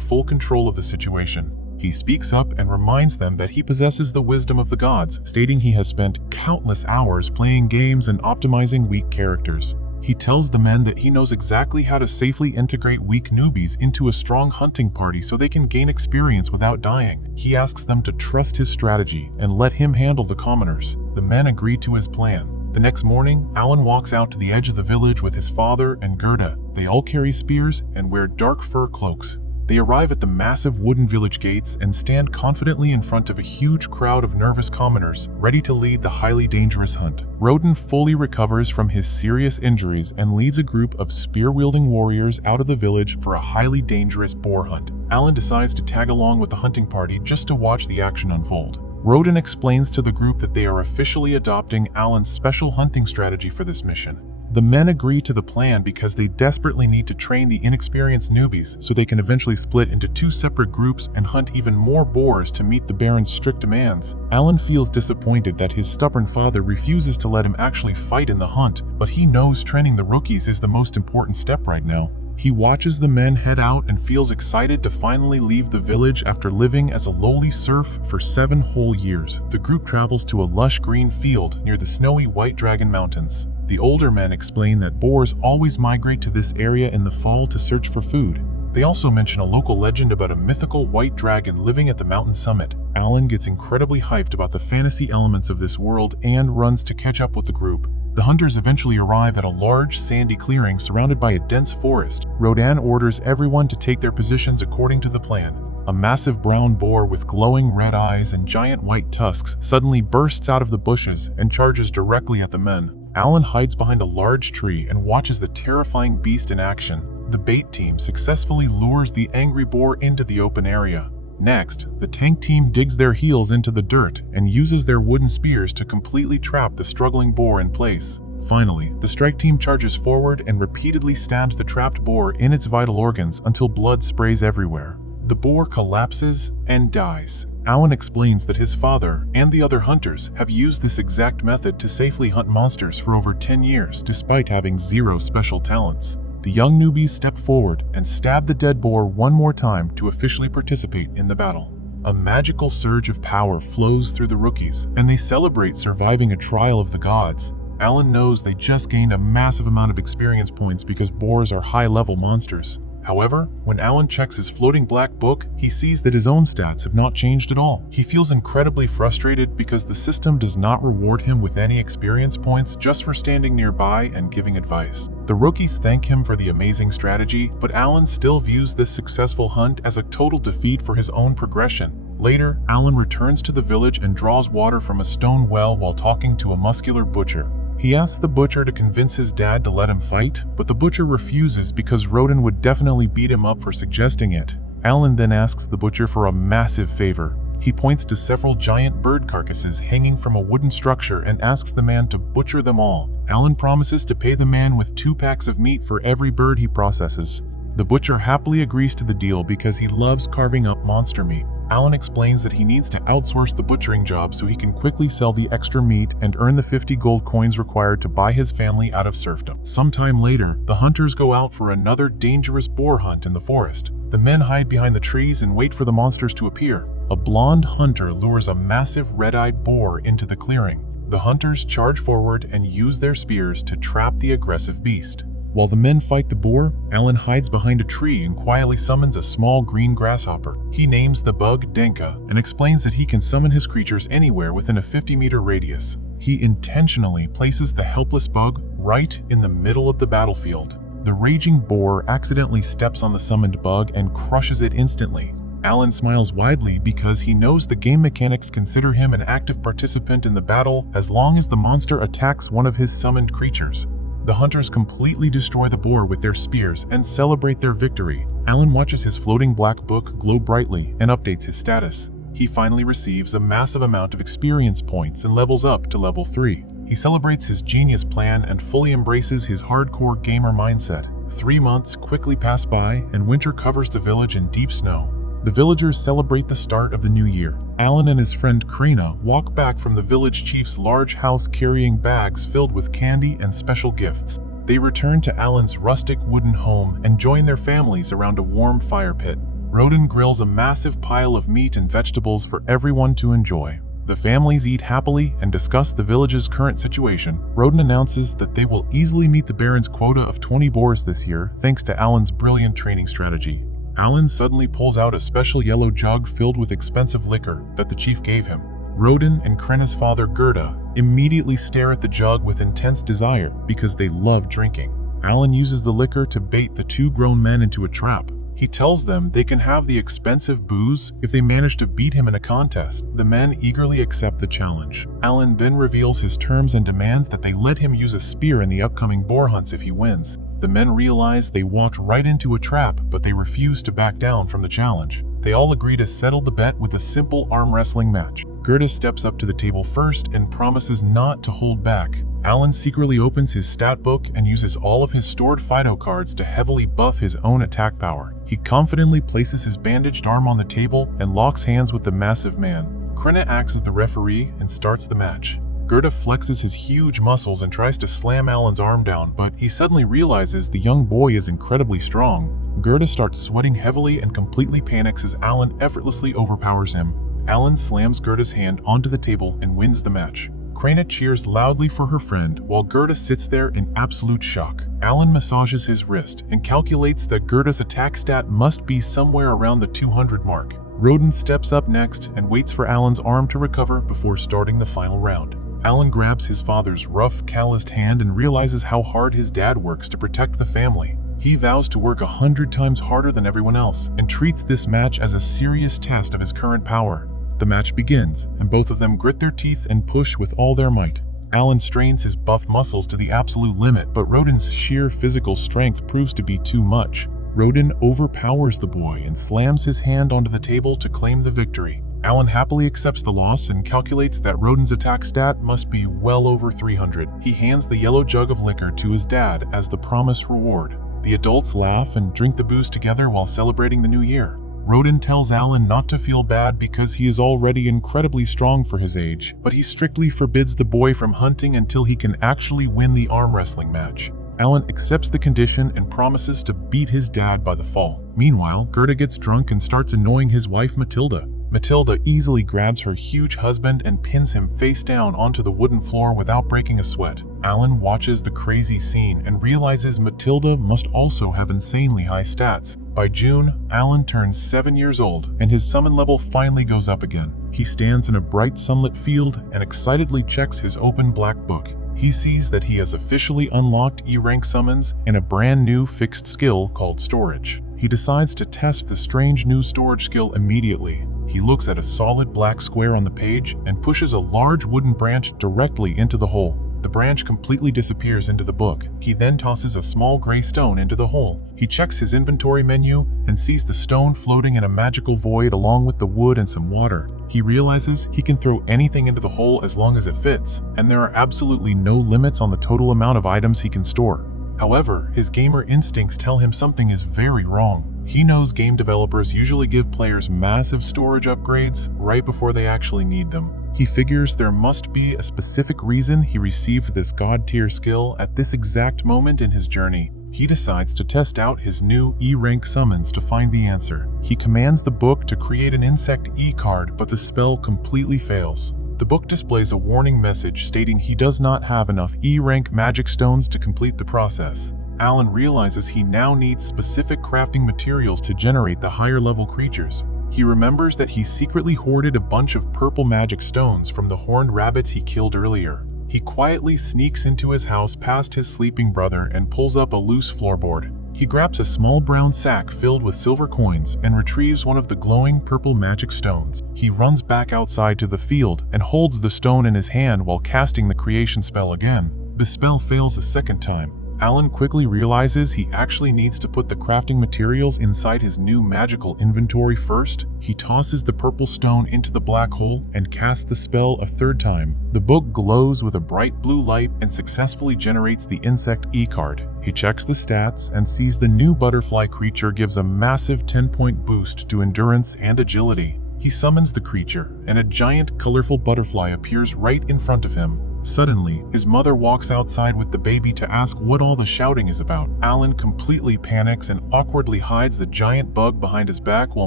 full control of the situation. He speaks up and reminds them that he possesses the wisdom of the gods, stating he has spent countless hours playing games and optimizing weak characters. He tells the men that he knows exactly how to safely integrate weak newbies into a strong hunting party so they can gain experience without dying. He asks them to trust his strategy and let him handle the commoners. The men agree to his plan. The next morning, Alan walks out to the edge of the village with his father and Gerda. They all carry spears and wear dark fur cloaks. They arrive at the massive wooden village gates and stand confidently in front of a huge crowd of nervous commoners, ready to lead the highly dangerous hunt. Roden fully recovers from his serious injuries and leads a group of spear-wielding warriors out of the village for a highly dangerous boar hunt. Alan decides to tag along with the hunting party just to watch the action unfold. Roden explains to the group that they are officially adopting Alan's special hunting strategy for this mission. The men agree to the plan because they desperately need to train the inexperienced newbies so they can eventually split into 2 separate groups and hunt even more boars to meet the Baron's strict demands. Alan feels disappointed that his stubborn father refuses to let him actually fight in the hunt, but he knows training the rookies is the most important step right now. He watches the men head out and feels excited to finally leave the village after living as a lowly serf for 7 whole years. The group travels to a lush green field near the snowy White Dragon Mountains. The older men explain that boars always migrate to this area in the fall to search for food. They also mention a local legend about a mythical white dragon living at the mountain summit. Alan gets incredibly hyped about the fantasy elements of this world and runs to catch up with the group. The hunters eventually arrive at a large, sandy clearing surrounded by a dense forest. Rodan orders everyone to take their positions according to the plan. A massive brown boar with glowing red eyes and giant white tusks suddenly bursts out of the bushes and charges directly at the men. Alan hides behind a large tree and watches the terrifying beast in action. The bait team successfully lures the angry boar into the open area. Next, the tank team digs their heels into the dirt and uses their wooden spears to completely trap the struggling boar in place. Finally, the strike team charges forward and repeatedly stabs the trapped boar in its vital organs until blood sprays everywhere. The boar collapses and dies. Alan explains that his father and the other hunters have used this exact method to safely hunt monsters for over 10 years despite having 0 special talents. The young newbies step forward and stab the dead boar one more time to officially participate in the battle. A magical surge of power flows through the rookies, and they celebrate surviving a trial of the gods. Alan knows they just gained a massive amount of experience points because boars are high-level monsters. However, when Alan checks his floating black book, he sees that his own stats have not changed at all. He feels incredibly frustrated because the system does not reward him with any experience points just for standing nearby and giving advice. The rookies thank him for the amazing strategy, but Alan still views this successful hunt as a total defeat for his own progression. Later, Alan returns to the village and draws water from a stone well while talking to a muscular butcher. He asks the butcher to convince his dad to let him fight, but the butcher refuses because Roden would definitely beat him up for suggesting it. Alan then asks the butcher for a massive favor. He points to several giant bird carcasses hanging from a wooden structure and asks the man to butcher them all. Alan promises to pay the man with 2 packs of meat for every bird he processes. The butcher happily agrees to the deal because he loves carving up monster meat. Alan explains that he needs to outsource the butchering job so he can quickly sell the extra meat and earn the 50 gold coins required to buy his family out of serfdom. Sometime later, the hunters go out for another dangerous boar hunt in the forest. The men hide behind the trees and wait for the monsters to appear. A blonde hunter lures a massive red-eyed boar into the clearing. The hunters charge forward and use their spears to trap the aggressive beast. While the men fight the boar, Alan hides behind a tree and quietly summons a small green grasshopper. He names the bug Denka and explains that he can summon his creatures anywhere within a 50-meter radius. He intentionally places the helpless bug right in the middle of the battlefield. The raging boar accidentally steps on the summoned bug and crushes it instantly. Alan smiles widely because he knows the game mechanics consider him an active participant in the battle as long as the monster attacks one of his summoned creatures. The hunters completely destroy the boar with their spears and celebrate their victory. Alan watches his floating black book glow brightly and updates his status. He finally receives a massive amount of experience points and levels up to level 3. He celebrates his genius plan and fully embraces his hardcore gamer mindset. 3 months quickly pass by and winter covers the village in deep snow. The villagers celebrate the start of the new year. Alan and his friend Krina walk back from the village chief's large house carrying bags filled with candy and special gifts. They return to Alan's rustic wooden home and join their families around a warm fire pit. Roden grills a massive pile of meat and vegetables for everyone to enjoy. The families eat happily and discuss the village's current situation. Roden announces that they will easily meet the Baron's quota of 20 boars this year thanks to Alan's brilliant training strategy. Alan suddenly pulls out a special yellow jug filled with expensive liquor that the chief gave him. Roden and Krina's father Gerda immediately stare at the jug with intense desire because they love drinking. Alan uses the liquor to bait the 2 grown men into a trap. He tells them they can have the expensive booze if they manage to beat him in a contest. The men eagerly accept the challenge. Alan then reveals his terms and demands that they let him use a spear in the upcoming boar hunts if he wins. The men realize they walked right into a trap, but they refuse to back down from the challenge. They all agree to settle the bet with a simple arm wrestling match. Gerda steps up to the table first and promises not to hold back. Alan secretly opens his stat book and uses all of his stored Fido cards to heavily buff his own attack power. He confidently places his bandaged arm on the table and locks hands with the massive man. Krina acts as the referee and starts the match. Gerda flexes his huge muscles and tries to slam Alan's arm down, but he suddenly realizes the young boy is incredibly strong. Gerda starts sweating heavily and completely panics as Alan effortlessly overpowers him. Alan slams Gerda's hand onto the table and wins the match. Krina cheers loudly for her friend while Gerda sits there in absolute shock. Alan massages his wrist and calculates that Gerda's attack stat must be somewhere around the 200 mark. Roden steps up next and waits for Alan's arm to recover before starting the final round. Alan grabs his father's rough, calloused hand and realizes how hard his dad works to protect the family. He vows to work 100 times harder than everyone else and treats this match as a serious test of his current power. The match begins, and both of them grit their teeth and push with all their might. Alan strains his buffed muscles to the absolute limit, but Roden's sheer physical strength proves to be too much. Roden overpowers the boy and slams his hand onto the table to claim the victory. Alan happily accepts the loss and calculates that Roden's attack stat must be well over 300. He hands the yellow jug of liquor to his dad as the promised reward. The adults laugh and drink the booze together while celebrating the new year. Roden tells Alan not to feel bad because he is already incredibly strong for his age, but he strictly forbids the boy from hunting until he can actually win the arm wrestling match. Alan accepts the condition and promises to beat his dad by the fall. Meanwhile, Gerda gets drunk and starts annoying his wife Matilda. Matilda easily grabs her huge husband and pins him face down onto the wooden floor without breaking a sweat. Alan watches the crazy scene and realizes Matilda must also have insanely high stats. By June, Alan turns 7 years old, and his summon level finally goes up again. He stands in a bright sunlit field and excitedly checks his open black book. He sees that he has officially unlocked E-rank summons and a brand new fixed skill called Storage. He decides to test the strange new storage skill immediately. He looks at a solid black square on the page and pushes a large wooden branch directly into the hole. The branch completely disappears into the book. He then tosses a small gray stone into the hole. He checks his inventory menu and sees the stone floating in a magical void along with the wood and some water. He realizes he can throw anything into the hole as long as it fits, and there are absolutely no limits on the total amount of items he can store. However, his gamer instincts tell him something is very wrong. He knows game developers usually give players massive storage upgrades right before they actually need them. He figures there must be a specific reason he received this god-tier skill at this exact moment in his journey. He decides to test out his new E-rank summons to find the answer. He commands the book to create an insect E-card, but the spell completely fails. The book displays a warning message stating he does not have enough E-rank magic stones to complete the process. Alan realizes he now needs specific crafting materials to generate the higher-level creatures. He remembers that he secretly hoarded a bunch of purple magic stones from the horned rabbits he killed earlier. He quietly sneaks into his house past his sleeping brother and pulls up a loose floorboard. He grabs a small brown sack filled with silver coins and retrieves one of the glowing purple magic stones. He runs back outside to the field and holds the stone in his hand while casting the creation spell again. The spell fails a second time. Alan quickly realizes he actually needs to put the crafting materials inside his new magical inventory first. He tosses the purple stone into the black hole and casts the spell a third time. The book glows with a bright blue light and successfully generates the insect E-card. He checks the stats and sees the new butterfly creature gives a massive 10-point boost to endurance and agility. He summons the creature, and a giant colorful butterfly appears right in front of him. Suddenly, his mother walks outside with the baby to ask what all the shouting is about. Alan completely panics and awkwardly hides the giant bug behind his back while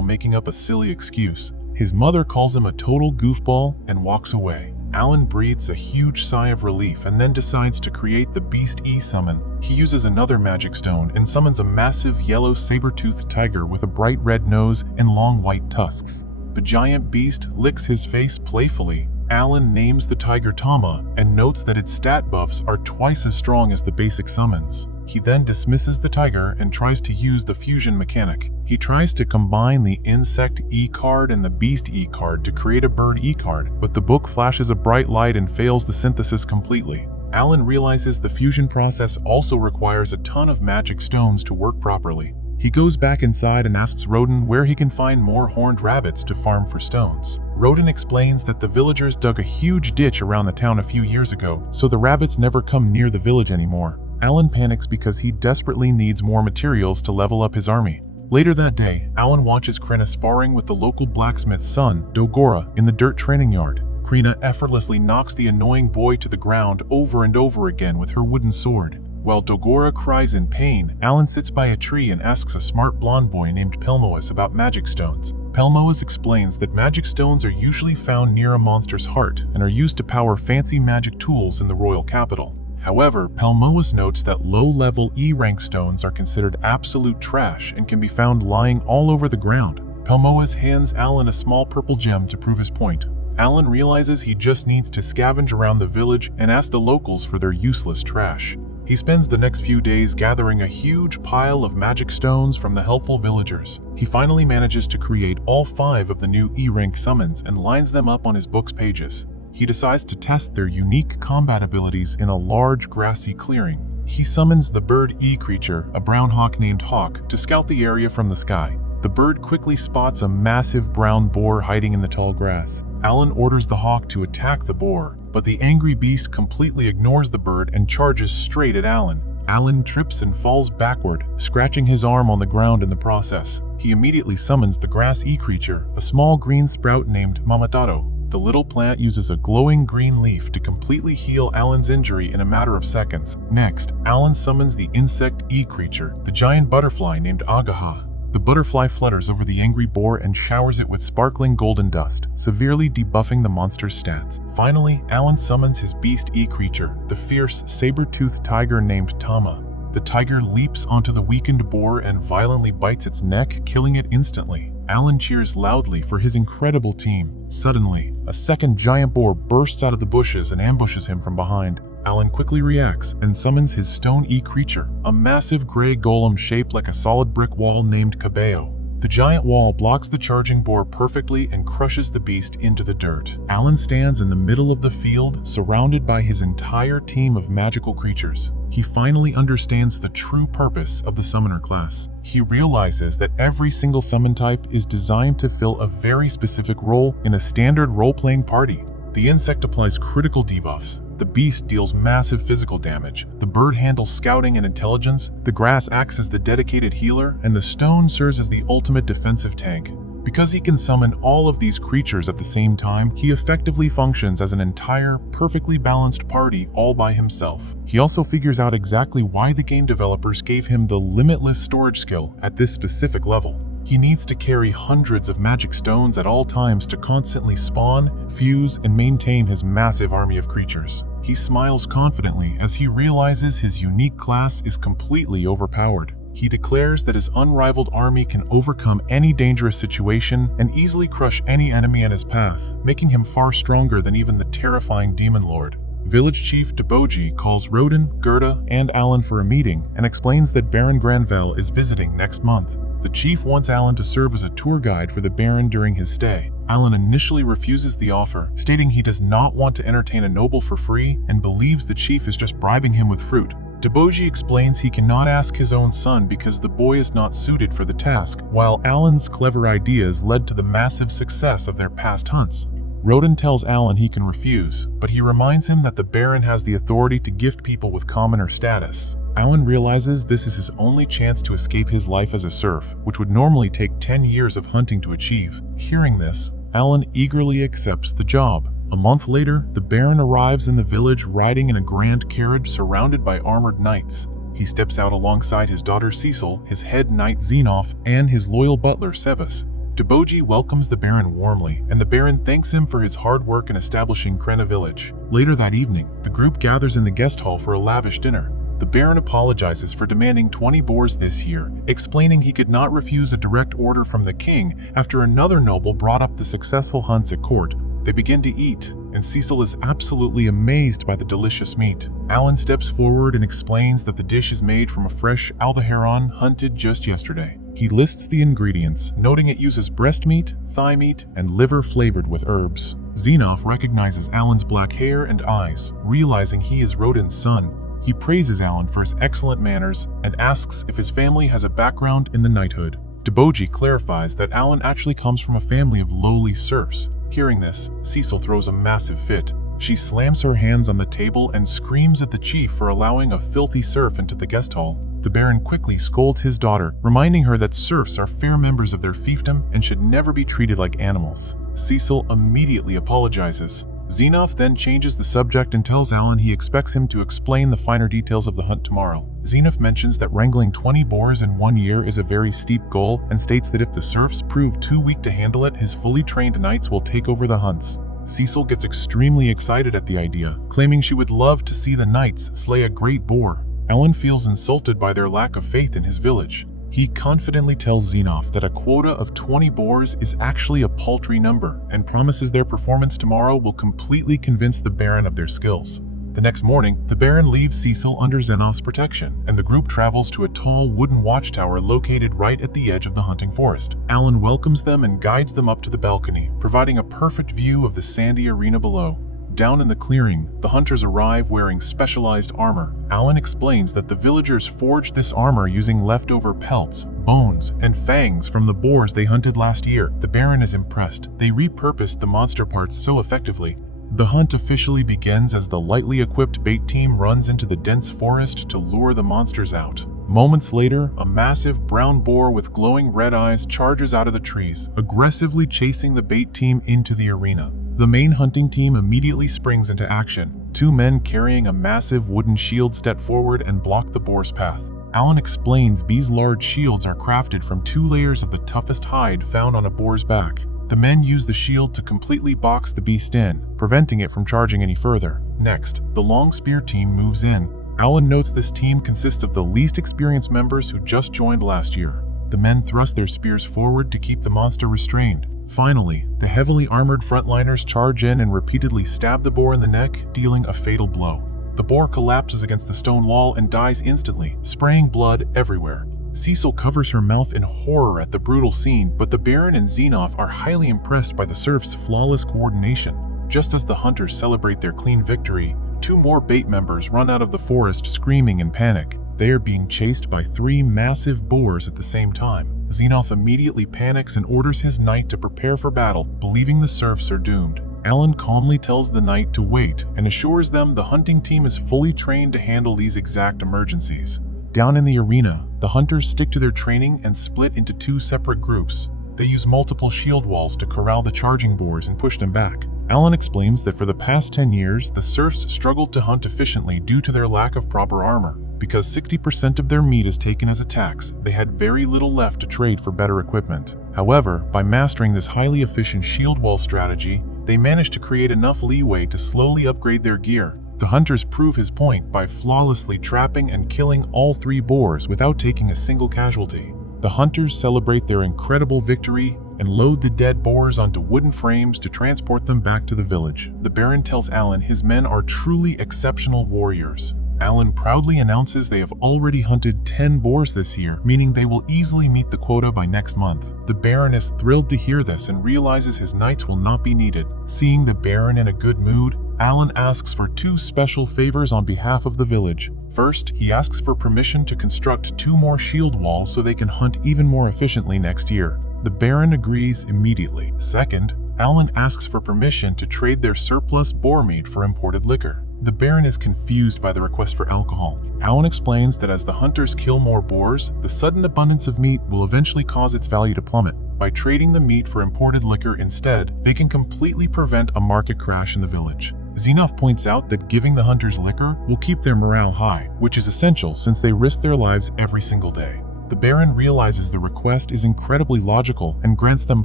making up a silly excuse. His mother calls him a total goofball and walks away. Alan breathes a huge sigh of relief and then decides to create the Beast E-summon. He uses another magic stone and summons a massive yellow saber-toothed tiger with a bright red nose and long white tusks. The giant beast licks his face playfully. Alan names the tiger Tama and notes that its stat buffs are twice as strong as the basic summons. He then dismisses the tiger and tries to use the fusion mechanic. He tries to combine the insect E-card and the beast E-card to create a bird E-card, but the book flashes a bright light and fails the synthesis completely. Alan realizes the fusion process also requires a ton of magic stones to work properly. He goes back inside and asks Rodin where he can find more horned rabbits to farm for stones. Rodin explains that the villagers dug a huge ditch around the town a few years ago, so the rabbits never come near the village anymore. Alan panics because he desperately needs more materials to level up his army. Later that day, Alan watches Krina sparring with the local blacksmith's son, Dogora, in the dirt training yard. Krina effortlessly knocks the annoying boy to the ground over and over again with her wooden sword. While Dogora cries in pain, Alan sits by a tree and asks a smart blonde boy named Pelmoas about magic stones. Pelmoas explains that magic stones are usually found near a monster's heart and are used to power fancy magic tools in the royal capital. However, Pelmoas notes that low-level E-rank stones are considered absolute trash and can be found lying all over the ground. Pelmoas hands Alan a small purple gem to prove his point. Alan realizes he just needs to scavenge around the village and ask the locals for their useless trash. He spends the next few days gathering a huge pile of magic stones from the helpful villagers. He finally manages to create all 5 of the new E-rank summons and lines them up on his book's pages. He decides to test their unique combat abilities in a large grassy clearing. He summons the bird E creature, a brown hawk named Hawk, to scout the area from the sky. The bird quickly spots a massive brown boar hiding in the tall grass. Alan orders the hawk to attack the boar, but the angry beast completely ignores the bird and charges straight at Alan. Alan trips and falls backward, scratching his arm on the ground in the process. He immediately summons the grass E creature, a small green sprout named Mamataro. The little plant uses a glowing green leaf to completely heal Alan's injury in a matter of seconds. Next, Alan summons the insect E creature, the giant butterfly named Agaha. The butterfly flutters over the angry boar and showers it with sparkling golden dust, severely debuffing the monster's stats. Finally, Alan summons his beast E creature, the fierce, saber-toothed tiger named Tama. The tiger leaps onto the weakened boar and violently bites its neck, killing it instantly. Alan cheers loudly for his incredible team. Suddenly, a second giant boar bursts out of the bushes and ambushes him from behind. Alan quickly reacts and summons his stone E creature, a massive gray golem shaped like a solid brick wall named Cabello. The giant wall blocks the charging boar perfectly and crushes the beast into the dirt. Alan stands in the middle of the field, surrounded by his entire team of magical creatures. He finally understands the true purpose of the summoner class. He realizes that every single summon type is designed to fill a very specific role in a standard role-playing party. The insect applies critical debuffs. The beast deals massive physical damage. The bird handles scouting and intelligence. The grass acts as the dedicated healer, and the stone serves as the ultimate defensive tank. Because he can summon all of these creatures at the same time, he effectively functions as an entire, perfectly balanced party all by himself. He also figures out exactly why the game developers gave him the limitless storage skill at this specific level. He needs to carry hundreds of magic stones at all times to constantly spawn, fuse, and maintain his massive army of creatures. He smiles confidently as he realizes his unique class is completely overpowered. He declares that his unrivaled army can overcome any dangerous situation and easily crush any enemy in his path, making him far stronger than even the terrifying Demon Lord. Village Chief Deboji calls Roden, Gerda, and Alan for a meeting and explains that Baron Granvelle is visiting next month. The chief wants Alan to serve as a tour guide for the Baron during his stay. Alan initially refuses the offer, stating he does not want to entertain a noble for free and believes the chief is just bribing him with fruit. Deboji explains he cannot ask his own son because the boy is not suited for the task, while Alan's clever ideas led to the massive success of their past hunts. Roden tells Alan he can refuse, but he reminds him that the Baron has the authority to gift people with commoner status. Alan realizes this is his only chance to escape his life as a serf, which would normally take 10 years of hunting to achieve. Hearing this, Alan eagerly accepts the job. A month later, the Baron arrives in the village riding in a grand carriage surrounded by armored knights. He steps out alongside his daughter Cecil, his head knight Xenoph, and his loyal butler Sebas. Deboji welcomes the Baron warmly, and the Baron thanks him for his hard work in establishing Krena village. Later that evening, the group gathers in the guest hall for a lavish dinner. The Baron apologizes for demanding 20 boars this year, explaining he could not refuse a direct order from the king after another noble brought up the successful hunts at court. They begin to eat, and Cecil is absolutely amazed by the delicious meat. Alan steps forward and explains that the dish is made from a fresh aldeheron hunted just yesterday. He lists the ingredients, noting it uses breast meat, thigh meat, and liver flavored with herbs. Xenoph recognizes Alan's black hair and eyes, realizing he is Roden's son. He praises Alan for his excellent manners and asks if his family has a background in the knighthood. Deboji clarifies that Alan actually comes from a family of lowly serfs. Hearing this, Cecil throws a massive fit. She slams her hands on the table and screams at the chief for allowing a filthy serf into the guest hall. The Baron quickly scolds his daughter, reminding her that serfs are fair members of their fiefdom and should never be treated like animals. Cecil immediately apologizes. Xenoph then changes the subject and tells Alan he expects him to explain the finer details of the hunt tomorrow. Xenoph mentions that wrangling 20 boars in 1 year is a very steep goal and states that if the serfs prove too weak to handle it, his fully trained knights will take over the hunts. Cecil gets extremely excited at the idea, claiming she would love to see the knights slay a great boar. Alan feels insulted by their lack of faith in his village. He confidently tells Xenoph that a quota of 20 boars is actually a paltry number and promises their performance tomorrow will completely convince the Baron of their skills. The next morning, the Baron leaves Cecil under Xenoph's protection, and the group travels to a tall wooden watchtower located right at the edge of the hunting forest. Alan welcomes them and guides them up to the balcony, providing a perfect view of the sandy arena below. Down in the clearing, the hunters arrive wearing specialized armor. Alan explains that the villagers forged this armor using leftover pelts, bones, and fangs from the boars they hunted last year. The Baron is impressed. They repurposed the monster parts so effectively. The hunt officially begins as the lightly equipped bait team runs into the dense forest to lure the monsters out. Moments later, a massive brown boar with glowing red eyes charges out of the trees, aggressively chasing the bait team into the arena. The main hunting team immediately springs into action. 2 men carrying a massive wooden shield step forward and block the boar's path. Alan explains these large shields are crafted from 2 layers of the toughest hide found on a boar's back. The men use the shield to completely box the beast in, preventing it from charging any further. Next, the long spear team moves in. Alan notes this team consists of the least experienced members who just joined last year. The men thrust their spears forward to keep the monster restrained. Finally, the heavily armored frontliners charge in and repeatedly stab the boar in the neck, dealing a fatal blow. The boar collapses against the stone wall and dies instantly, spraying blood everywhere. Cecil covers her mouth in horror at the brutal scene, but the Baron and Xenoph are highly impressed by the serfs' flawless coordination. Just as the hunters celebrate their clean victory, 2 more bait members run out of the forest screaming in panic. They are being chased by 3 massive boars at the same time. Xenoph immediately panics and orders his knight to prepare for battle, believing the serfs are doomed. Alan calmly tells the knight to wait and assures them the hunting team is fully trained to handle these exact emergencies. Down in the arena, the hunters stick to their training and split into 2 separate groups. They use multiple shield walls to corral the charging boars and push them back. Alan explains that for the past 10 years, the serfs struggled to hunt efficiently due to their lack of proper armor. Because 60% of their meat is taken as a tax, they had very little left to trade for better equipment. However, by mastering this highly efficient shield wall strategy, they managed to create enough leeway to slowly upgrade their gear. The hunters prove his point by flawlessly trapping and killing all 3 boars without taking a single casualty. The hunters celebrate their incredible victory and load the dead boars onto wooden frames to transport them back to the village. The Baron tells Alan his men are truly exceptional warriors. Alan proudly announces they have already hunted 10 boars this year, meaning they will easily meet the quota by next month. The Baron is thrilled to hear this and realizes his knights will not be needed. Seeing the Baron in a good mood, Alan asks for 2 special favors on behalf of the village. First, he asks for permission to construct 2 more shield walls so they can hunt even more efficiently next year. The Baron agrees immediately. Second, Alan asks for permission to trade their surplus boar meat for imported liquor. The Baron is confused by the request for alcohol. Alan explains that as the hunters kill more boars, the sudden abundance of meat will eventually cause its value to plummet. By trading the meat for imported liquor instead, they can completely prevent a market crash in the village. Xenoph points out that giving the hunters liquor will keep their morale high, which is essential since they risk their lives every single day. The Baron realizes the request is incredibly logical and grants them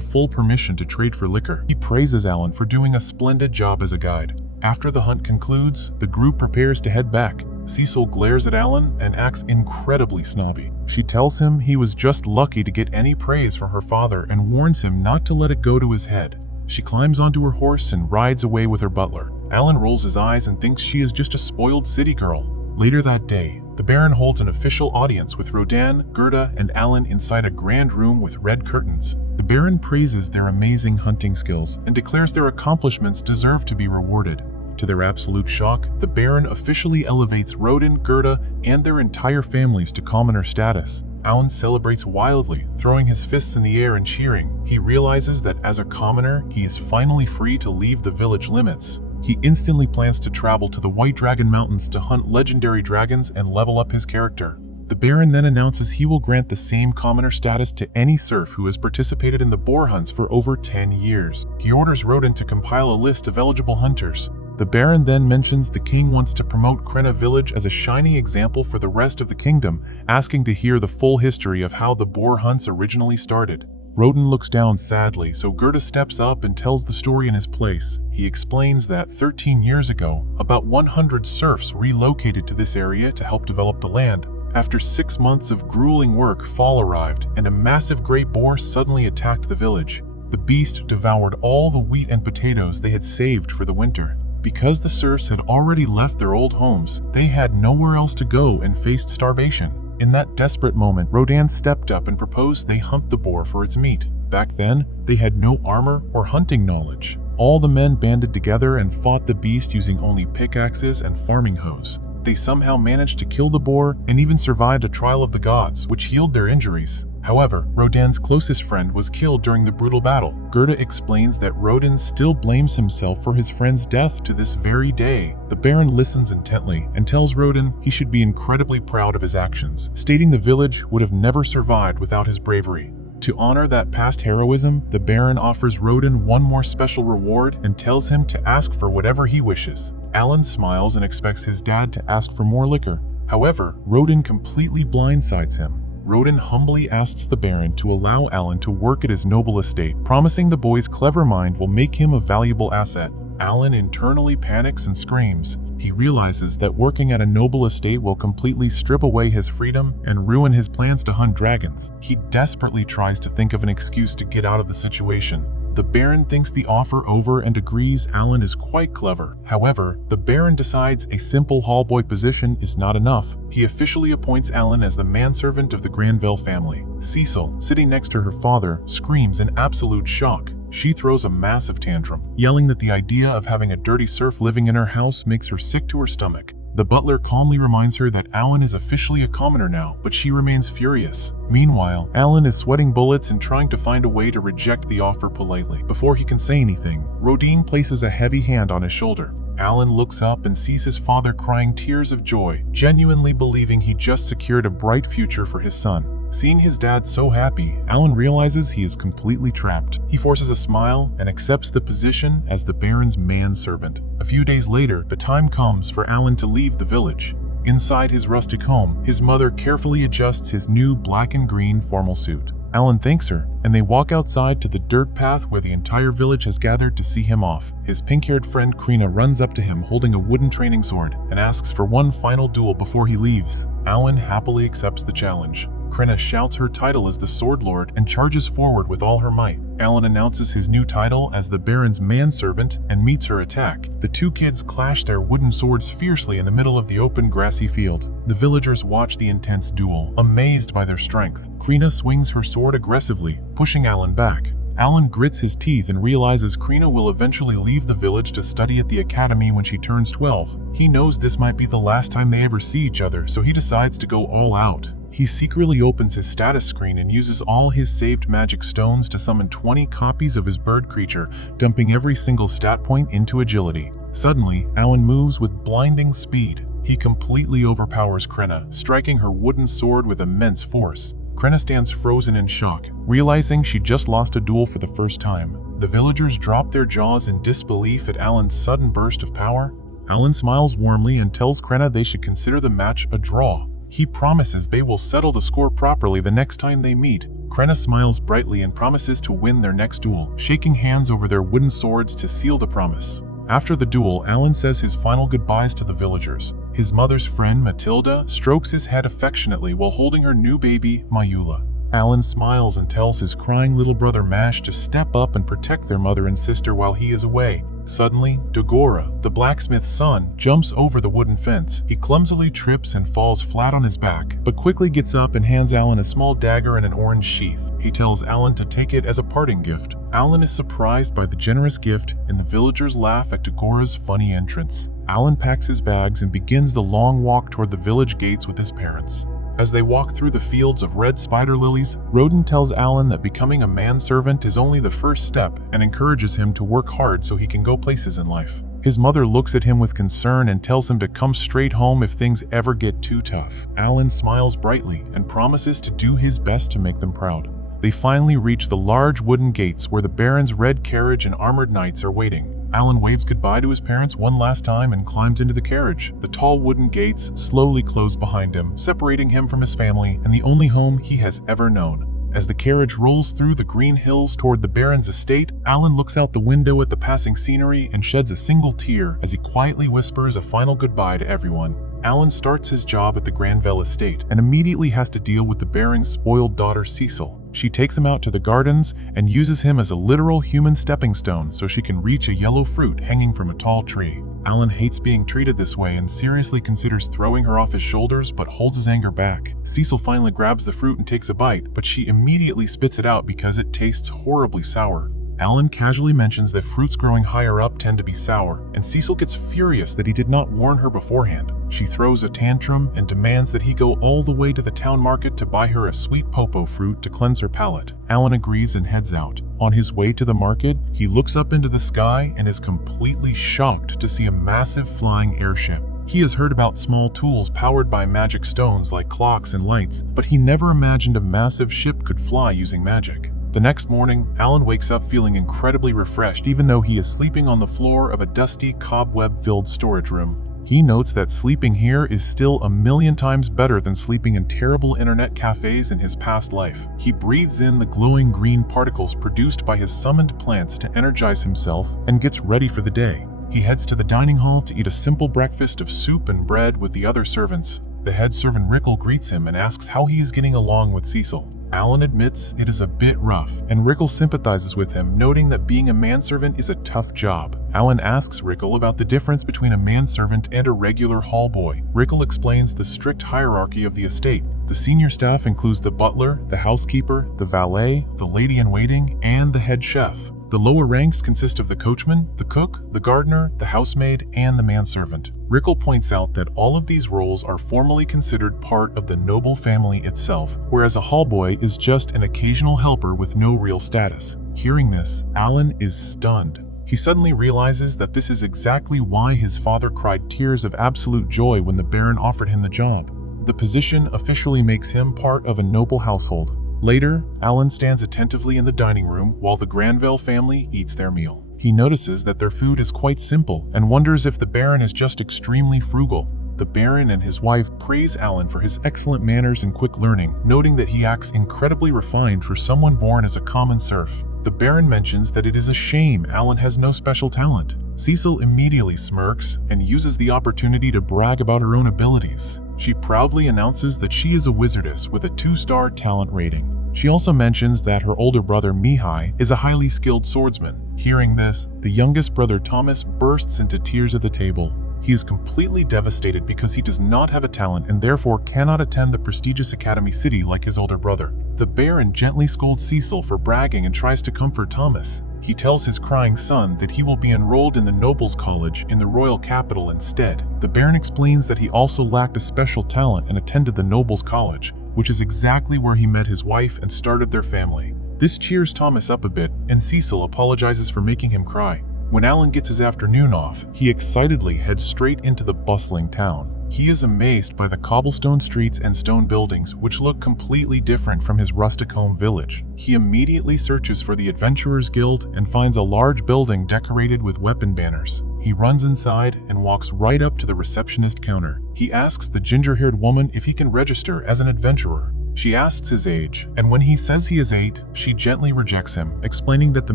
full permission to trade for liquor. He praises Alan for doing a splendid job as a guide. After the hunt concludes, the group prepares to head back. Cecil glares at Alan and acts incredibly snobby. She tells him he was just lucky to get any praise from her father and warns him not to let it go to his head. She climbs onto her horse and rides away with her butler. Alan rolls his eyes and thinks she is just a spoiled city girl. Later that day, the Baron holds an official audience with Rodan, Gerda, and Alan inside a grand room with red curtains. The Baron praises their amazing hunting skills and declares their accomplishments deserve to be rewarded. To their absolute shock, the Baron officially elevates Rodan, Gerda, and their entire families to commoner status. Alan celebrates wildly, throwing his fists in the air and cheering. He realizes that as a commoner, he is finally free to leave the village limits. He instantly plans to travel to the White Dragon Mountains to hunt legendary dragons and level up his character. The Baron then announces he will grant the same commoner status to any serf who has participated in the boar hunts for over 10 years. He orders Rodan to compile a list of eligible hunters. The Baron then mentions the king wants to promote Krenna village as a shining example for the rest of the kingdom, asking to hear the full history of how the boar hunts originally started. Rodan looks down sadly, so Gerda steps up and tells the story in his place. He explains that 13 years ago, about 100 serfs relocated to this area to help develop the land. After 6 months of grueling work, fall arrived, and a massive great boar suddenly attacked the village. The beast devoured all the wheat and potatoes they had saved for the winter. Because the serfs had already left their old homes, they had nowhere else to go and faced starvation. In that desperate moment, Rodan stepped up and proposed they hunt the boar for its meat. Back then, they had no armor or hunting knowledge. All the men banded together and fought the beast using only pickaxes and farming hoes. They somehow managed to kill the boar and even survived a trial of the gods, which healed their injuries. However, Rodan's closest friend was killed during the brutal battle. Gerda explains that Rodan still blames himself for his friend's death to this very day. The Baron listens intently and tells Rodan he should be incredibly proud of his actions, stating the village would have never survived without his bravery. To honor that past heroism, the Baron offers Rodan one more special reward and tells him to ask for whatever he wishes. Alan smiles and expects his dad to ask for more liquor. However, Rodan completely blindsides him. Rodan humbly asks the Baron to allow Alan to work at his noble estate, promising the boy's clever mind will make him a valuable asset. Alan internally panics and screams. He realizes that working at a noble estate will completely strip away his freedom and ruin his plans to hunt dragons. He desperately tries to think of an excuse to get out of the situation. The Baron thinks the offer over and agrees Alan is quite clever. However, the Baron decides a simple hallboy position is not enough. He officially appoints Alan as the manservant of the Granville family. Cecil, sitting next to her father, screams in absolute shock. She throws a massive tantrum, yelling that the idea of having a dirty serf living in her house makes her sick to her stomach. The butler calmly reminds her that Alan is officially a commoner now, but she remains furious. Meanwhile, Alan is sweating bullets and trying to find a way to reject the offer politely. Before he can say anything, Rodan places a heavy hand on his shoulder. Alan looks up and sees his father crying tears of joy, genuinely believing he just secured a bright future for his son. Seeing his dad so happy, Alan realizes he is completely trapped. He forces a smile and accepts the position as the Baron's manservant. A few days later, the time comes for Alan to leave the village. Inside his rustic home, his mother carefully adjusts his new black and green formal suit. Alan thanks her, and they walk outside to the dirt path where the entire village has gathered to see him off. His pink-haired friend Krina runs up to him holding a wooden training sword and asks for one final duel before he leaves. Alan happily accepts the challenge. Krina shouts her title as the Sword Lord and charges forward with all her might. Alan announces his new title as the Baron's manservant and meets her attack. The two kids clash their wooden swords fiercely in the middle of the open grassy field. The villagers watch the intense duel, amazed by their strength. Krina swings her sword aggressively, pushing Alan back. Alan grits his teeth and realizes Krina will eventually leave the village to study at the academy when she turns 12. He knows this might be the last time they ever see each other, so he decides to go all out. He secretly opens his status screen and uses all his saved magic stones to summon 20 copies of his bird creature, dumping every single stat point into agility. Suddenly, Alan moves with blinding speed. He completely overpowers Krina, striking her wooden sword with immense force. Krina stands frozen in shock, realizing she just lost a duel for the first time. The villagers drop their jaws in disbelief at Alan's sudden burst of power. Alan smiles warmly and tells Krina they should consider the match a draw. He promises they will settle the score properly the next time they meet. Krina smiles brightly and promises to win their next duel, shaking hands over their wooden swords to seal the promise. After the duel, Alan says his final goodbyes to the villagers. His mother's friend, Matilda, strokes his head affectionately while holding her new baby, Mayula. Alan smiles and tells his crying little brother Mash to step up and protect their mother and sister while he is away. Suddenly, Dagora, the blacksmith's son, jumps over the wooden fence. He clumsily trips and falls flat on his back, but quickly gets up and hands Alan a small dagger in an orange sheath. He tells Alan to take it as a parting gift. Alan is surprised by the generous gift, and the villagers laugh at Dagora's funny entrance. Alan packs his bags and begins the long walk toward the village gates with his parents. As they walk through the fields of red spider lilies, Rodin tells Alan that becoming a manservant is only the first step and encourages him to work hard so he can go places in life. His mother looks at him with concern and tells him to come straight home if things ever get too tough. Alan smiles brightly and promises to do his best to make them proud. They finally reach the large wooden gates where the Baron's red carriage and armored knights are waiting. Alan waves goodbye to his parents one last time and climbs into the carriage. The tall wooden gates slowly close behind him, separating him from his family and the only home he has ever known. As the carriage rolls through the green hills toward the Baron's estate, Alan looks out the window at the passing scenery and sheds a single tear as he quietly whispers a final goodbye to everyone. Alan starts his job at the Granville estate and immediately has to deal with the Baron's spoiled daughter Cecil. She takes him out to the gardens and uses him as a literal human stepping stone so she can reach a yellow fruit hanging from a tall tree. Alan hates being treated this way and seriously considers throwing her off his shoulders but holds his anger back. Cecil finally grabs the fruit and takes a bite, but she immediately spits it out because it tastes horribly sour. Alan casually mentions that fruits growing higher up tend to be sour, and Cecil gets furious that he did not warn her beforehand. She throws a tantrum and demands that he go all the way to the town market to buy her a sweet popo fruit to cleanse her palate. Alan agrees and heads out. On his way to the market, he looks up into the sky and is completely shocked to see a massive flying airship. He has heard about small tools powered by magic stones like clocks and lights, but he never imagined a massive ship could fly using magic. The next morning, Alan wakes up feeling incredibly refreshed even though he is sleeping on the floor of a dusty, cobweb-filled storage room. He notes that sleeping here is still 1,000,000 times better than sleeping in terrible internet cafes in his past life. He breathes in the glowing green particles produced by his summoned plants to energize himself and gets ready for the day. He heads to the dining hall to eat a simple breakfast of soup and bread with the other servants. The head servant Rickle greets him and asks how he is getting along with Cecil. Alan admits it is a bit rough, and Rickle sympathizes with him, noting that being a manservant is a tough job. Alan asks Rickle about the difference between a manservant and a regular hall boy. Rickle explains the strict hierarchy of the estate. The senior staff includes the butler, the housekeeper, the valet, the lady-in-waiting, and the head chef. The lower ranks consist of the coachman, the cook, the gardener, the housemaid, and the manservant. Rickle points out that all of these roles are formally considered part of the noble family itself, whereas a hallboy is just an occasional helper with no real status. Hearing this, Alan is stunned. He suddenly realizes that this is exactly why his father cried tears of absolute joy when the Baron offered him the job. The position officially makes him part of a noble household. Later, Alan stands attentively in the dining room while the Granville family eats their meal. He notices that their food is quite simple and wonders if the Baron is just extremely frugal. The Baron and his wife praise Alan for his excellent manners and quick learning, noting that he acts incredibly refined for someone born as a common serf. The Baron mentions that it is a shame Alan has no special talent. Cecil immediately smirks and uses the opportunity to brag about her own abilities. She proudly announces that she is a wizardess with a 2-star talent rating. She also mentions that her older brother Mihai is a highly skilled swordsman. Hearing this, the youngest brother Thomas bursts into tears at the table. He is completely devastated because he does not have a talent and therefore cannot attend the prestigious Academy City like his older brother. The Baron gently scolds Cecil for bragging and tries to comfort Thomas. He tells his crying son that he will be enrolled in the Nobles College in the royal capital instead. The Baron explains that he also lacked a special talent and attended the Nobles College, which is exactly where he met his wife and started their family. This cheers Thomas up a bit, and Cecil apologizes for making him cry. When Alan gets his afternoon off, he excitedly heads straight into the bustling town. He is amazed by the cobblestone streets and stone buildings, which look completely different from his rustic home village. He immediately searches for the Adventurers Guild and finds a large building decorated with weapon banners. He runs inside and walks right up to the receptionist counter. He asks the ginger-haired woman if he can register as an adventurer. She asks his age, and when he says he is 8, she gently rejects him, explaining that the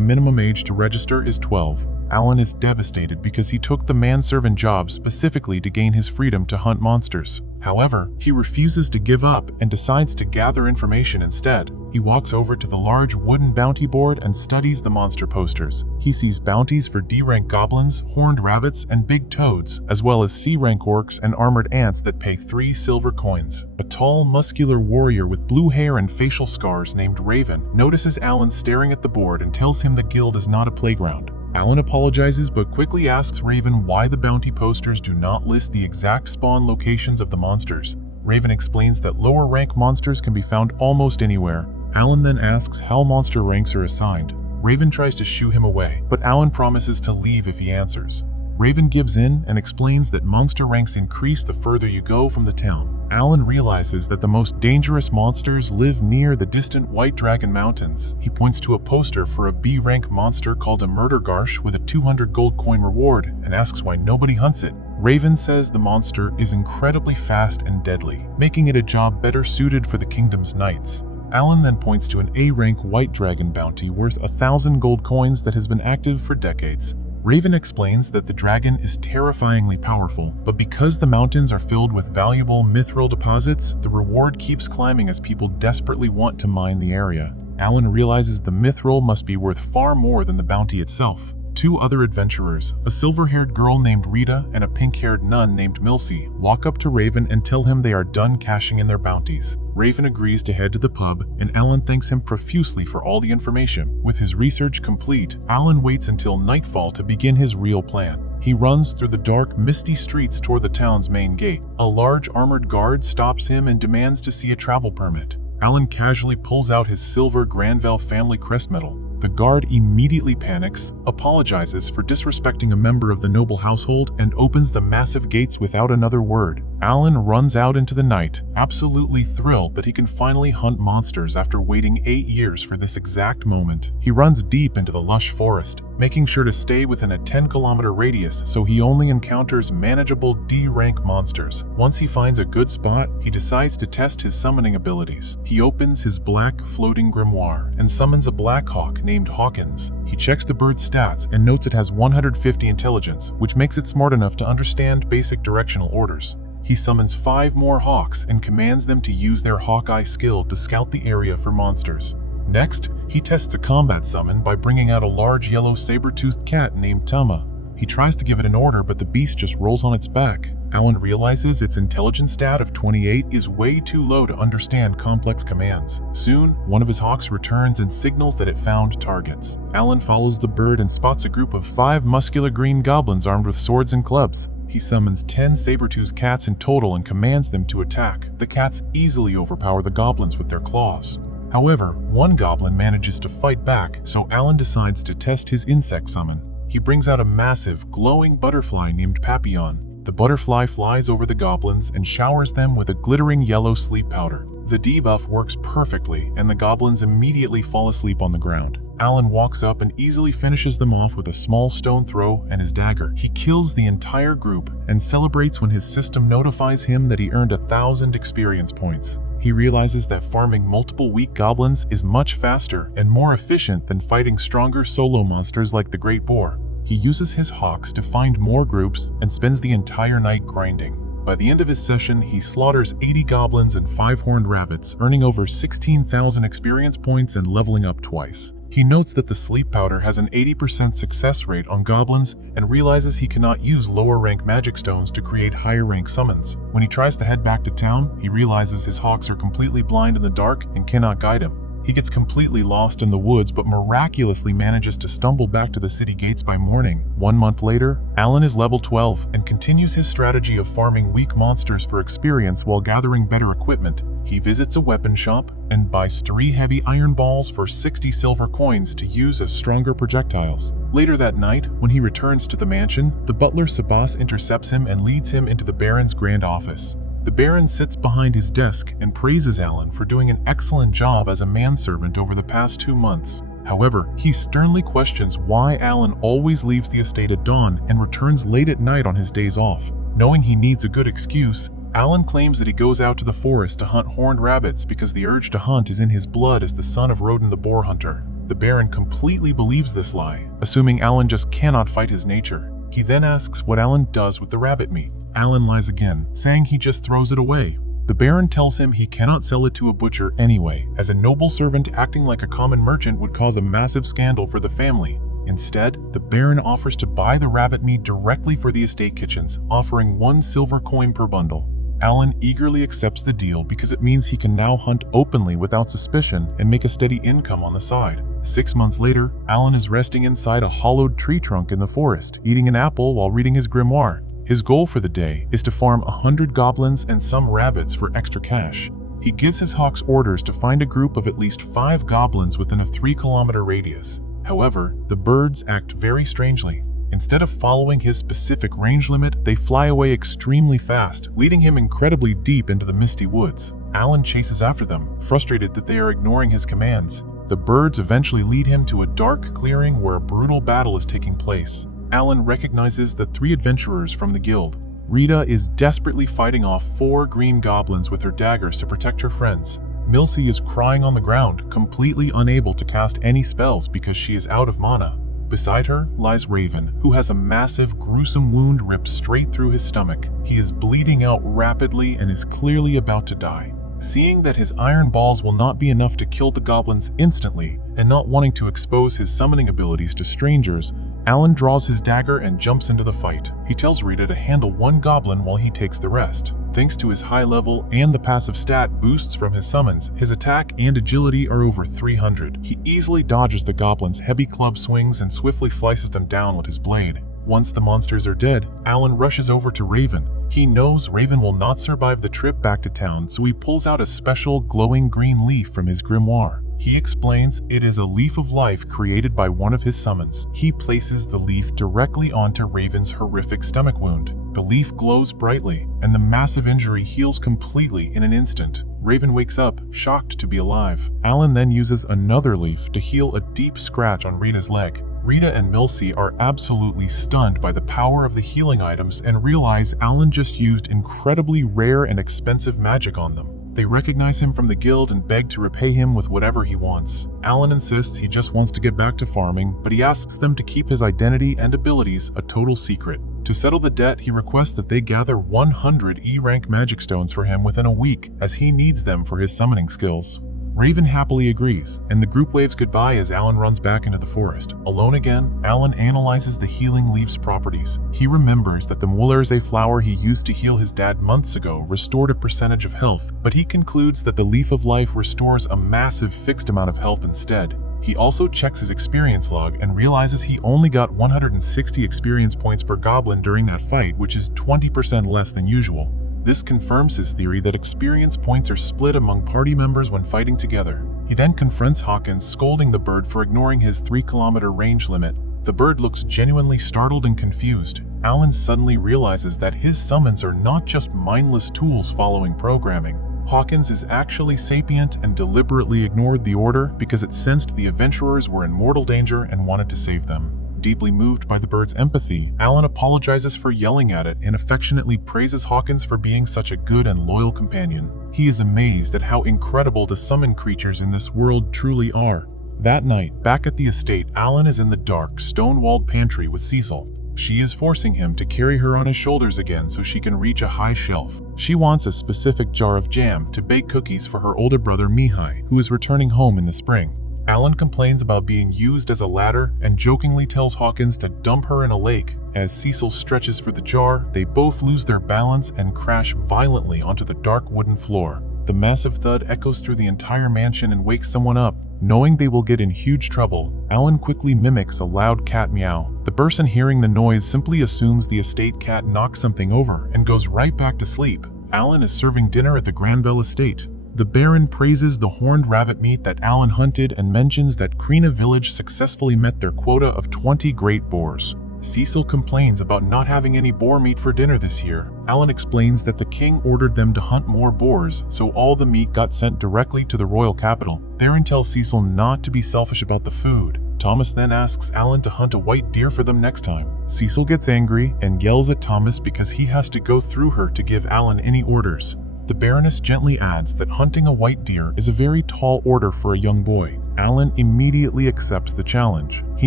minimum age to register is 12. Alan is devastated because he took the manservant job specifically to gain his freedom to hunt monsters. However, he refuses to give up and decides to gather information instead. He walks over to the large wooden bounty board and studies the monster posters. He sees bounties for D-rank goblins, horned rabbits, and big toads, as well as C-rank orcs and armored ants that pay 3 silver coins. A tall, muscular warrior with blue hair and facial scars named Raven notices Alan staring at the board and tells him the guild is not a playground. Alan apologizes but quickly asks Raven why the bounty posters do not list the exact spawn locations of the monsters. Raven explains that lower rank monsters can be found almost anywhere. Alan then asks how monster ranks are assigned. Raven tries to shoo him away, but Alan promises to leave if he answers. Raven gives in and explains that monster ranks increase the further you go from the town. Alan realizes that the most dangerous monsters live near the distant White Dragon Mountains. He points to a poster for a B-rank monster called a Murder Garsh with a 200 gold coin reward and asks why nobody hunts it. Raven says the monster is incredibly fast and deadly, making it a job better suited for the kingdom's knights. Alan then points to an A-rank White Dragon bounty worth 1,000 gold coins that has been active for decades. Raven explains that the dragon is terrifyingly powerful, but because the mountains are filled with valuable mithril deposits, the reward keeps climbing as people desperately want to mine the area. Alan realizes the mithril must be worth far more than the bounty itself. 2 other adventurers, a silver-haired girl named Rita and a pink-haired nun named Milsey, walk up to Raven and tell him they are done cashing in their bounties. Raven agrees to head to the pub, and Alan thanks him profusely for all the information. With his research complete, Alan waits until nightfall to begin his real plan. He runs through the dark, misty streets toward the town's main gate. A large armored guard stops him and demands to see a travel permit. Alan casually pulls out his silver Granville family crest medal. The guard immediately panics, apologizes for disrespecting a member of the noble household, and opens the massive gates without another word. Alan runs out into the night, absolutely thrilled that he can finally hunt monsters after waiting 8 years for this exact moment. He runs deep into the lush forest, making sure to stay within a 10-kilometer radius so he only encounters manageable D-rank monsters. Once he finds a good spot, he decides to test his summoning abilities. He opens his black floating grimoire and summons a black hawk named Hawkins. He checks the bird's stats and notes it has 150 intelligence, which makes it smart enough to understand basic directional orders. He summons 5 more hawks and commands them to use their Hawkeye skill to scout the area for monsters. Next, he tests a combat summon by bringing out a large yellow saber-toothed cat named Tama. He tries to give it an order, but the beast just rolls on its back. Alan realizes its intelligence stat of 28 is way too low to understand complex commands. Soon, one of his hawks returns and signals that it found targets. Alan follows the bird and spots a group of 5 muscular green goblins armed with swords and clubs. He summons 10 saber-toothed cats in total and commands them to attack. The cats easily overpower the goblins with their claws. However, one goblin manages to fight back, so Alan decides to test his insect summon. He brings out a massive, glowing butterfly named Papillon. The butterfly flies over the goblins and showers them with a glittering yellow sleep powder. The debuff works perfectly, and the goblins immediately fall asleep on the ground. Alan walks up and easily finishes them off with a small stone throw and his dagger. He kills the entire group and celebrates when his system notifies him that he earned 1,000 experience points. He realizes that farming multiple weak goblins is much faster and more efficient than fighting stronger solo monsters like the Great Boar. He uses his hawks to find more groups and spends the entire night grinding. By the end of his session, he slaughters 80 goblins and 5 horned rabbits, earning over 16,000 experience points and leveling up twice. He notes that the sleep powder has an 80% success rate on goblins and realizes he cannot use lower rank magic stones to create higher rank summons. When he tries to head back to town, he realizes his hawks are completely blind in the dark and cannot guide him. He gets completely lost in the woods but miraculously manages to stumble back to the city gates by morning. 1 month later, Alan is level 12 and continues his strategy of farming weak monsters for experience while gathering better equipment. He visits a weapon shop and buys 3 heavy iron balls for 60 silver coins to use as stronger projectiles. Later that night, when he returns to the mansion, the butler Sabas intercepts him and leads him into the Baron's grand office. The Baron sits behind his desk and praises Alan for doing an excellent job as a manservant over the past 2 months. However, he sternly questions why Alan always leaves the estate at dawn and returns late at night on his days off. Knowing he needs a good excuse, Alan claims that he goes out to the forest to hunt horned rabbits because the urge to hunt is in his blood as the son of Rodin the boar hunter. The Baron completely believes this lie, assuming Alan just cannot fight his nature. He then asks what Alan does with the rabbit meat. Alan lies again, saying he just throws it away. The Baron tells him he cannot sell it to a butcher anyway, as a noble servant acting like a common merchant would cause a massive scandal for the family. Instead, the Baron offers to buy the rabbit meat directly for the estate kitchens, offering 1 silver coin per bundle. Alan eagerly accepts the deal because it means he can now hunt openly without suspicion and make a steady income on the side. 6 months later, Alan is resting inside a hollowed tree trunk in the forest, eating an apple while reading his grimoire. His goal for the day is to farm 100 goblins and some rabbits for extra cash. He gives his hawks orders to find a group of at least 5 goblins within a 3-kilometer radius. However, the birds act very strangely. Instead of following his specific range limit, they fly away extremely fast, leading him incredibly deep into the misty woods. Alan chases after them, frustrated that they are ignoring his commands. The birds eventually lead him to a dark clearing where a brutal battle is taking place. Alan recognizes the 3 adventurers from the guild. Rita is desperately fighting off 4 green goblins with her daggers to protect her friends. Milsey is crying on the ground, completely unable to cast any spells because she is out of mana. Beside her lies Raven, who has a massive, gruesome wound ripped straight through his stomach. He is bleeding out rapidly and is clearly about to die. Seeing that his iron balls will not be enough to kill the goblins instantly, and not wanting to expose his summoning abilities to strangers, Alan draws his dagger and jumps into the fight. He tells Rita to handle 1 goblin while he takes the rest. Thanks to his high level and the passive stat boosts from his summons, his attack and agility are over 300. He easily dodges the goblin's heavy club swings and swiftly slices them down with his blade. Once the monsters are dead, Alan rushes over to Raven. He knows Raven will not survive the trip back to town, so he pulls out a special glowing green leaf from his grimoire. He explains it is a leaf of life created by one of his summons. He places the leaf directly onto Raven's horrific stomach wound. The leaf glows brightly, and the massive injury heals completely in an instant. Raven wakes up, shocked to be alive. Alan then uses another leaf to heal a deep scratch on Rita's leg. Rita and Milsey are absolutely stunned by the power of the healing items and realize Alan just used incredibly rare and expensive magic on them. They recognize him from the guild and beg to repay him with whatever he wants. Alan insists he just wants to get back to farming, but he asks them to keep his identity and abilities a total secret. To settle the debt, he requests that they gather 100 E-rank magic stones for him within a week, as he needs them for his summoning skills. Raven happily agrees, and the group waves goodbye as Alan runs back into the forest. Alone again, Alan analyzes the healing leaf's properties. He remembers that the Mullerze flower he used to heal his dad months ago restored a percentage of health, but he concludes that the leaf of life restores a massive fixed amount of health instead. He also checks his experience log and realizes he only got 160 experience points per goblin during that fight, which is 20% less than usual. This confirms his theory that experience points are split among party members when fighting together. He then confronts Hawkins, scolding the bird for ignoring his 3-kilometer range limit. The bird looks genuinely startled and confused. Alan suddenly realizes that his summons are not just mindless tools following programming. Hawkins is actually sapient and deliberately ignored the order because it sensed the adventurers were in mortal danger and wanted to save them. Deeply moved by the bird's empathy, Alan apologizes for yelling at it and affectionately praises Hawkins for being such a good and loyal companion. He is amazed at how incredible the summoned creatures in this world truly are. That night, back at the estate, Alan is in the dark, stone-walled pantry with Cecil. She is forcing him to carry her on his shoulders again so she can reach a high shelf. She wants a specific jar of jam to bake cookies for her older brother Mihai, who is returning home in the spring. Alan complains about being used as a ladder and jokingly tells Hawkins to dump her in a lake. As Cecil stretches for the jar, they both lose their balance and crash violently onto the dark wooden floor. The massive thud echoes through the entire mansion and wakes someone up. Knowing they will get in huge trouble, Alan quickly mimics a loud cat meow. The person hearing the noise simply assumes the estate cat knocked something over and goes right back to sleep. Alan is serving dinner at the Granville estate. The Baron praises the horned rabbit meat that Alan hunted and mentions that Krina village successfully met their quota of 20 great boars. Cecil complains about not having any boar meat for dinner this year. Alan explains that the king ordered them to hunt more boars, so all the meat got sent directly to the royal capital. Baron tells Cecil not to be selfish about the food. Thomas then asks Alan to hunt a white deer for them next time. Cecil gets angry and yells at Thomas because he has to go through her to give Alan any orders. The Baroness gently adds that hunting a white deer is a very tall order for a young boy. Alan immediately accepts the challenge. He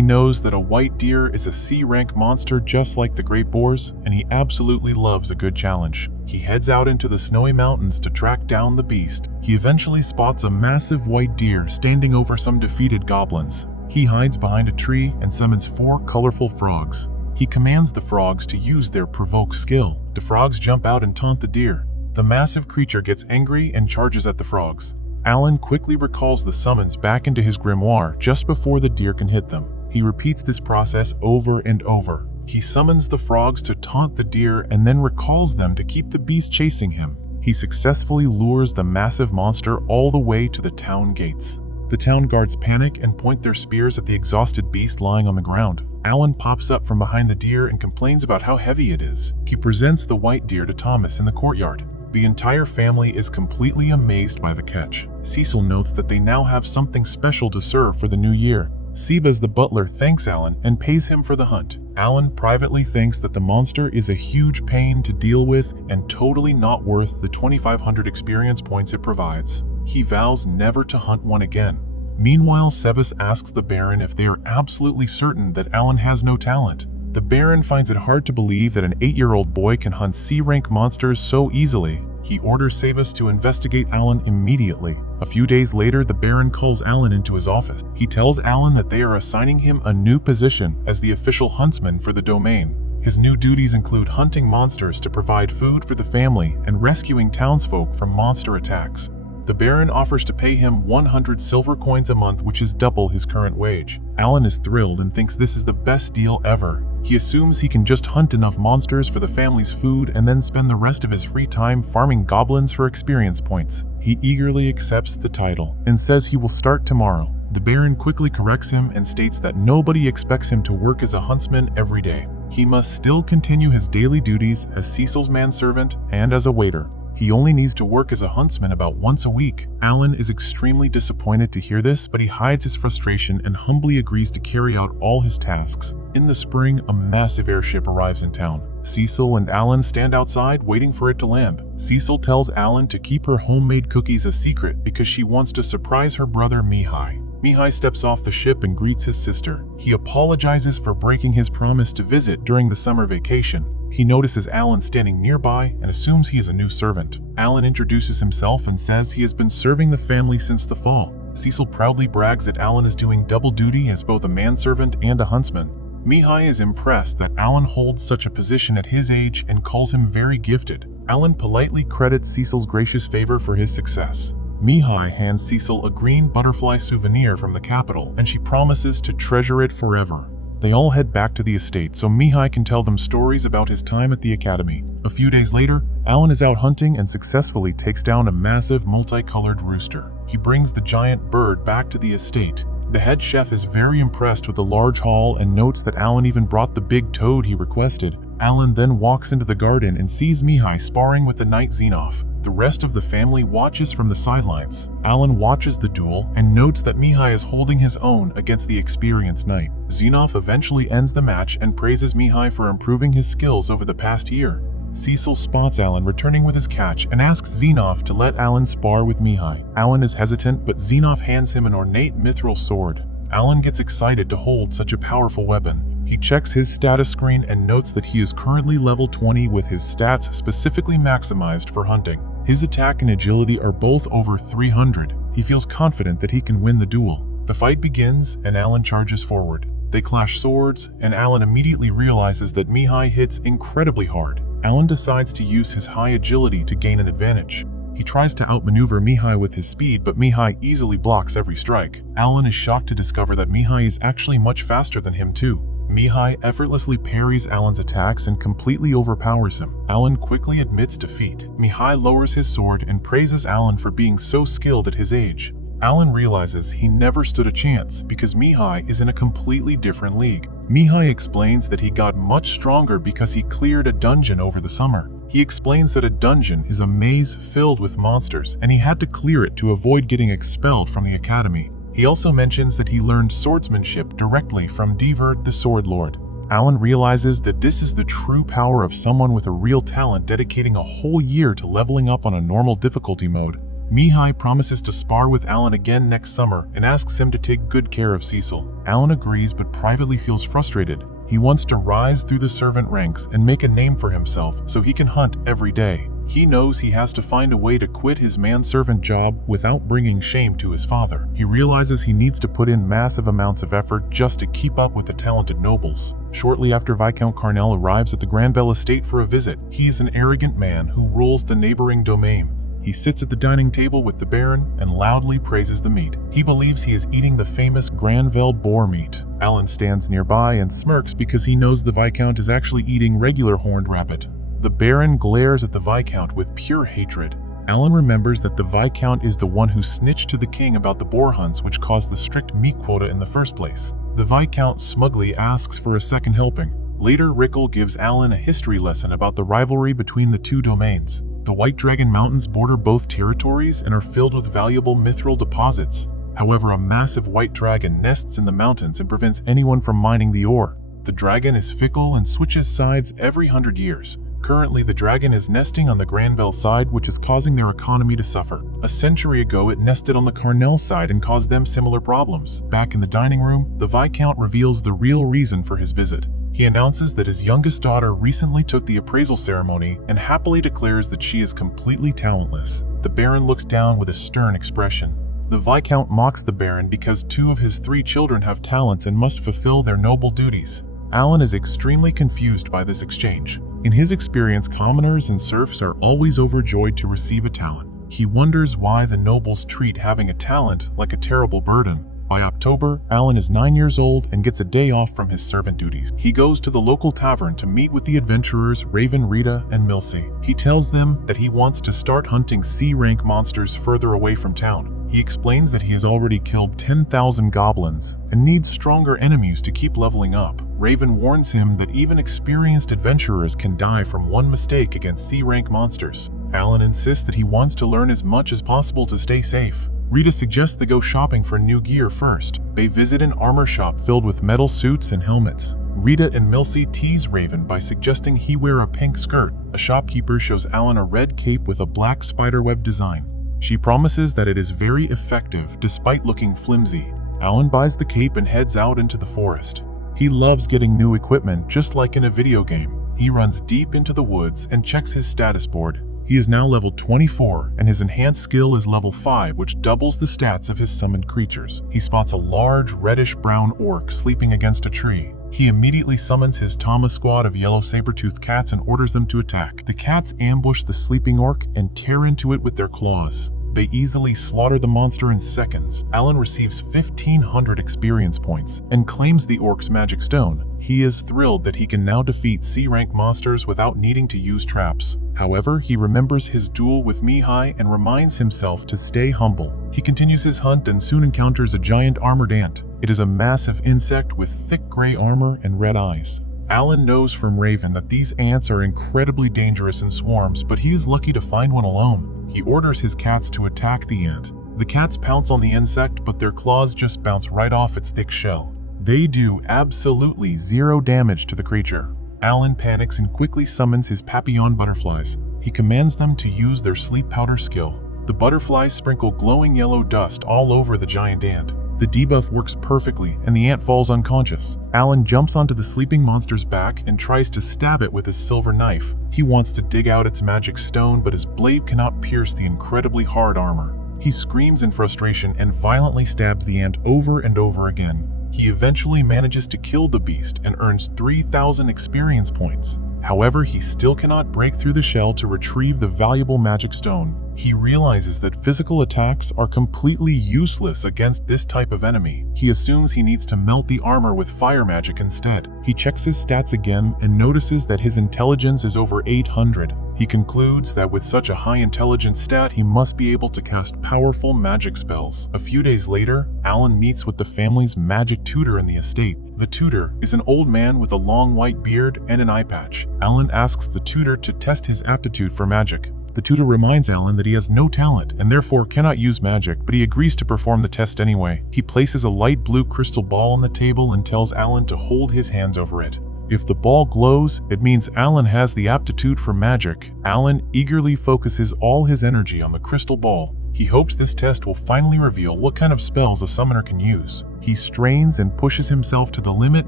knows that a white deer is a C-rank monster just like the great boars, and he absolutely loves a good challenge. He heads out into the snowy mountains to track down the beast. He eventually spots a massive white deer standing over some defeated goblins. He hides behind a tree and summons 4 colorful frogs. He commands the frogs to use their provoke skill. The frogs jump out and taunt the deer. The massive creature gets angry and charges at the frogs. Alan quickly recalls the summons back into his grimoire just before the deer can hit them. He repeats this process over and over. He summons the frogs to taunt the deer and then recalls them to keep the beast chasing him. He successfully lures the massive monster all the way to the town gates. The town guards panic and point their spears at the exhausted beast lying on the ground. Alan pops up from behind the deer and complains about how heavy it is. He presents the white deer to Thomas in the courtyard. The entire family is completely amazed by the catch. Cecil notes that they now have something special to serve for the new year. Sebas the butler thanks Alan and pays him for the hunt. Alan privately thinks that the monster is a huge pain to deal with and totally not worth the 2,500 experience points it provides. He vows never to hunt one again. Meanwhile, Sebas asks the Baron if they are absolutely certain that Alan has no talent. The Baron finds it hard to believe that an 8-year-old boy can hunt C-rank monsters so easily. He orders Sebas to investigate Alan immediately. A few days later, the Baron calls Alan into his office. He tells Alan that they are assigning him a new position as the official huntsman for the domain. His new duties include hunting monsters to provide food for the family and rescuing townsfolk from monster attacks. The Baron offers to pay him 100 silver coins a month, which is double his current wage. Alan is thrilled and thinks this is the best deal ever. He assumes he can just hunt enough monsters for the family's food and then spend the rest of his free time farming goblins for experience points. He eagerly accepts the title and says he will start tomorrow. The Baron quickly corrects him and states that nobody expects him to work as a huntsman every day. He must still continue his daily duties as Cecil's manservant and as a waiter. He only needs to work as a huntsman about once a week. Alan is extremely disappointed to hear this, but he hides his frustration and humbly agrees to carry out all his tasks. In the spring, a massive airship arrives in town. Cecil and Alan stand outside waiting for it to land. Cecil tells Alan to keep her homemade cookies a secret because she wants to surprise her brother Mihai. Mihai steps off the ship and greets his sister. He apologizes for breaking his promise to visit during the summer vacation. He notices Alan standing nearby and assumes he is a new servant. Alan introduces himself and says he has been serving the family since the fall. Cecil proudly brags that Alan is doing double duty as both a manservant and a huntsman. Mihai is impressed that Alan holds such a position at his age and calls him very gifted. Alan politely credits Cecil's gracious favor for his success. Mihai hands Cecil a green butterfly souvenir from the capital, and she promises to treasure it forever. They all head back to the estate so Mihai can tell them stories about his time at the academy. A few days later, Alan is out hunting and successfully takes down a massive multicolored rooster. He brings the giant bird back to the estate. The head chef is very impressed with the large haul and notes that Alan even brought the big toad he requested. Alan then walks into the garden and sees Mihai sparring with the knight Xenoph. The rest of the family watches from the sidelines. Alan watches the duel and notes that Mihai is holding his own against the experienced knight. Xenov eventually ends the match and praises Mihai for improving his skills over the past year. Cecil spots Alan returning with his catch and asks Xenov to let Alan spar with Mihai. Alan is hesitant, but Xenov hands him an ornate mithril sword. Alan gets excited to hold such a powerful weapon. He checks his status screen and notes that he is currently level 20 with his stats specifically maximized for hunting. His attack and agility are both over 300. He feels confident that he can win the duel. The fight begins and Alan charges forward. They clash swords, and Alan immediately realizes that Mihai hits incredibly hard. Alan decides to use his high agility to gain an advantage. He tries to outmaneuver Mihai with his speed, but Mihai easily blocks every strike. Alan is shocked to discover that Mihai is actually much faster than him too. Mihai effortlessly parries Alan's attacks and completely overpowers him. Alan quickly admits defeat. Mihai lowers his sword and praises Alan for being so skilled at his age. Alan realizes he never stood a chance because Mihai is in a completely different league. Mihai explains that he got much stronger because he cleared a dungeon over the summer. He explains that a dungeon is a maze filled with monsters, and he had to clear it to avoid getting expelled from the academy. He also mentions that he learned swordsmanship directly from Divert the Sword Lord. Alan realizes that this is the true power of someone with a real talent dedicating a whole year to leveling up on a normal difficulty mode. Mihai promises to spar with Alan again next summer and asks him to take good care of Cecil. Alan agrees but privately feels frustrated. He wants to rise through the servant ranks and make a name for himself so he can hunt every day. He knows he has to find a way to quit his manservant job without bringing shame to his father. He realizes he needs to put in massive amounts of effort just to keep up with the talented nobles. Shortly after Viscount Carnell arrives at the Granville estate for a visit, he is an arrogant man who rules the neighboring domain. He sits at the dining table with the Baron and loudly praises the meat. He believes he is eating the famous Granville boar meat. Alan stands nearby and smirks because he knows the Viscount is actually eating regular horned rabbit. The Baron glares at the Viscount with pure hatred. Alan remembers that the Viscount is the one who snitched to the king about the boar hunts which caused the strict meat quota in the first place. The Viscount smugly asks for a second helping. Later, Rickle gives Alan a history lesson about the rivalry between the two domains. The White Dragon Mountains border both territories and are filled with valuable mithril deposits. However, a massive white dragon nests in the mountains and prevents anyone from mining the ore. The dragon is fickle and switches sides every 100 years. Currently, the dragon is nesting on the Granville side, which is causing their economy to suffer. A century ago, it nested on the Carnell side and caused them similar problems. Back in the dining room, the Viscount reveals the real reason for his visit. He announces that his youngest daughter recently took the appraisal ceremony and happily declares that she is completely talentless. The Baron looks down with a stern expression. The Viscount mocks the Baron because 2 of his 3 children have talents and must fulfill their noble duties. Alan is extremely confused by this exchange. In his experience, commoners and serfs are always overjoyed to receive a talent. He wonders why the nobles treat having a talent like a terrible burden. By October, Alan is 9 years old and gets a day off from his servant duties. He goes to the local tavern to meet with the adventurers Raven, Rita, and Milsey. He tells them that he wants to start hunting C-rank monsters further away from town. He explains that he has already killed 10,000 goblins and needs stronger enemies to keep leveling up. Raven warns him that even experienced adventurers can die from one mistake against C-rank monsters. Alan insists that he wants to learn as much as possible to stay safe. Rita suggests they go shopping for new gear first. They visit an armor shop filled with metal suits and helmets. Rita and Milsey tease Raven by suggesting he wear a pink skirt. A shopkeeper shows Alan a red cape with a black spiderweb design. She promises that it is very effective despite looking flimsy. Alan buys the cape and heads out into the forest. He loves getting new equipment just like in a video game. He runs deep into the woods and checks his status board. He is now level 24, and his enhanced skill is level 5, which doubles the stats of his summoned creatures. He spots a large reddish-brown orc sleeping against a tree. He immediately summons his Tama squad of yellow saber-toothed cats and orders them to attack. The cats ambush the sleeping orc and tear into it with their claws. They easily slaughter the monster in seconds. Alan receives 1,500 experience points and claims the orc's magic stone. He is thrilled that he can now defeat C-rank monsters without needing to use traps. However, he remembers his duel with Mihai and reminds himself to stay humble. He continues his hunt and soon encounters a giant armored ant. It is a massive insect with thick gray armor and red eyes. Alan knows from Raven that these ants are incredibly dangerous in swarms, but he is lucky to find one alone. He orders his cats to attack the ant. The cats pounce on the insect, but their claws just bounce right off its thick shell. They do absolutely zero damage to the creature. Alan panics and quickly summons his papillon butterflies. He commands them to use their sleep powder skill. The butterflies sprinkle glowing yellow dust all over the giant ant. The debuff works perfectly, and the ant falls unconscious. Alan jumps onto the sleeping monster's back and tries to stab it with his silver knife. He wants to dig out its magic stone, but his blade cannot pierce the incredibly hard armor. He screams in frustration and violently stabs the ant over and over again. He eventually manages to kill the beast and earns 3,000 experience points. However, he still cannot break through the shell to retrieve the valuable magic stone. He realizes that physical attacks are completely useless against this type of enemy. He assumes he needs to melt the armor with fire magic instead. He checks his stats again and notices that his intelligence is over 800. He concludes that with such a high intelligence stat, he must be able to cast powerful magic spells. A few days later, Alan meets with the family's magic tutor in the estate. The tutor is an old man with a long white beard and an eye patch. Alan asks the tutor to test his aptitude for magic. The tutor reminds Alan that he has no talent and therefore cannot use magic, but he agrees to perform the test anyway. He places a light blue crystal ball on the table and tells Alan to hold his hands over it. If the ball glows, it means Alan has the aptitude for magic. Alan eagerly focuses all his energy on the crystal ball. He hopes this test will finally reveal what kind of spells a summoner can use. He strains and pushes himself to the limit,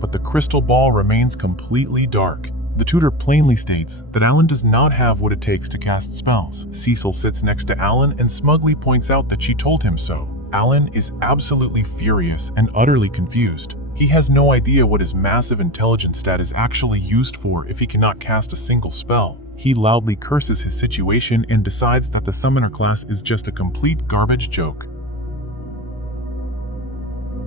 but the crystal ball remains completely dark. The tutor plainly states that Alan does not have what it takes to cast spells. Cecil sits next to Alan and smugly points out that she told him so. Alan is absolutely furious and utterly confused. He has no idea what his massive intelligence stat is actually used for if he cannot cast a single spell. He loudly curses his situation and decides that the summoner class is just a complete garbage joke.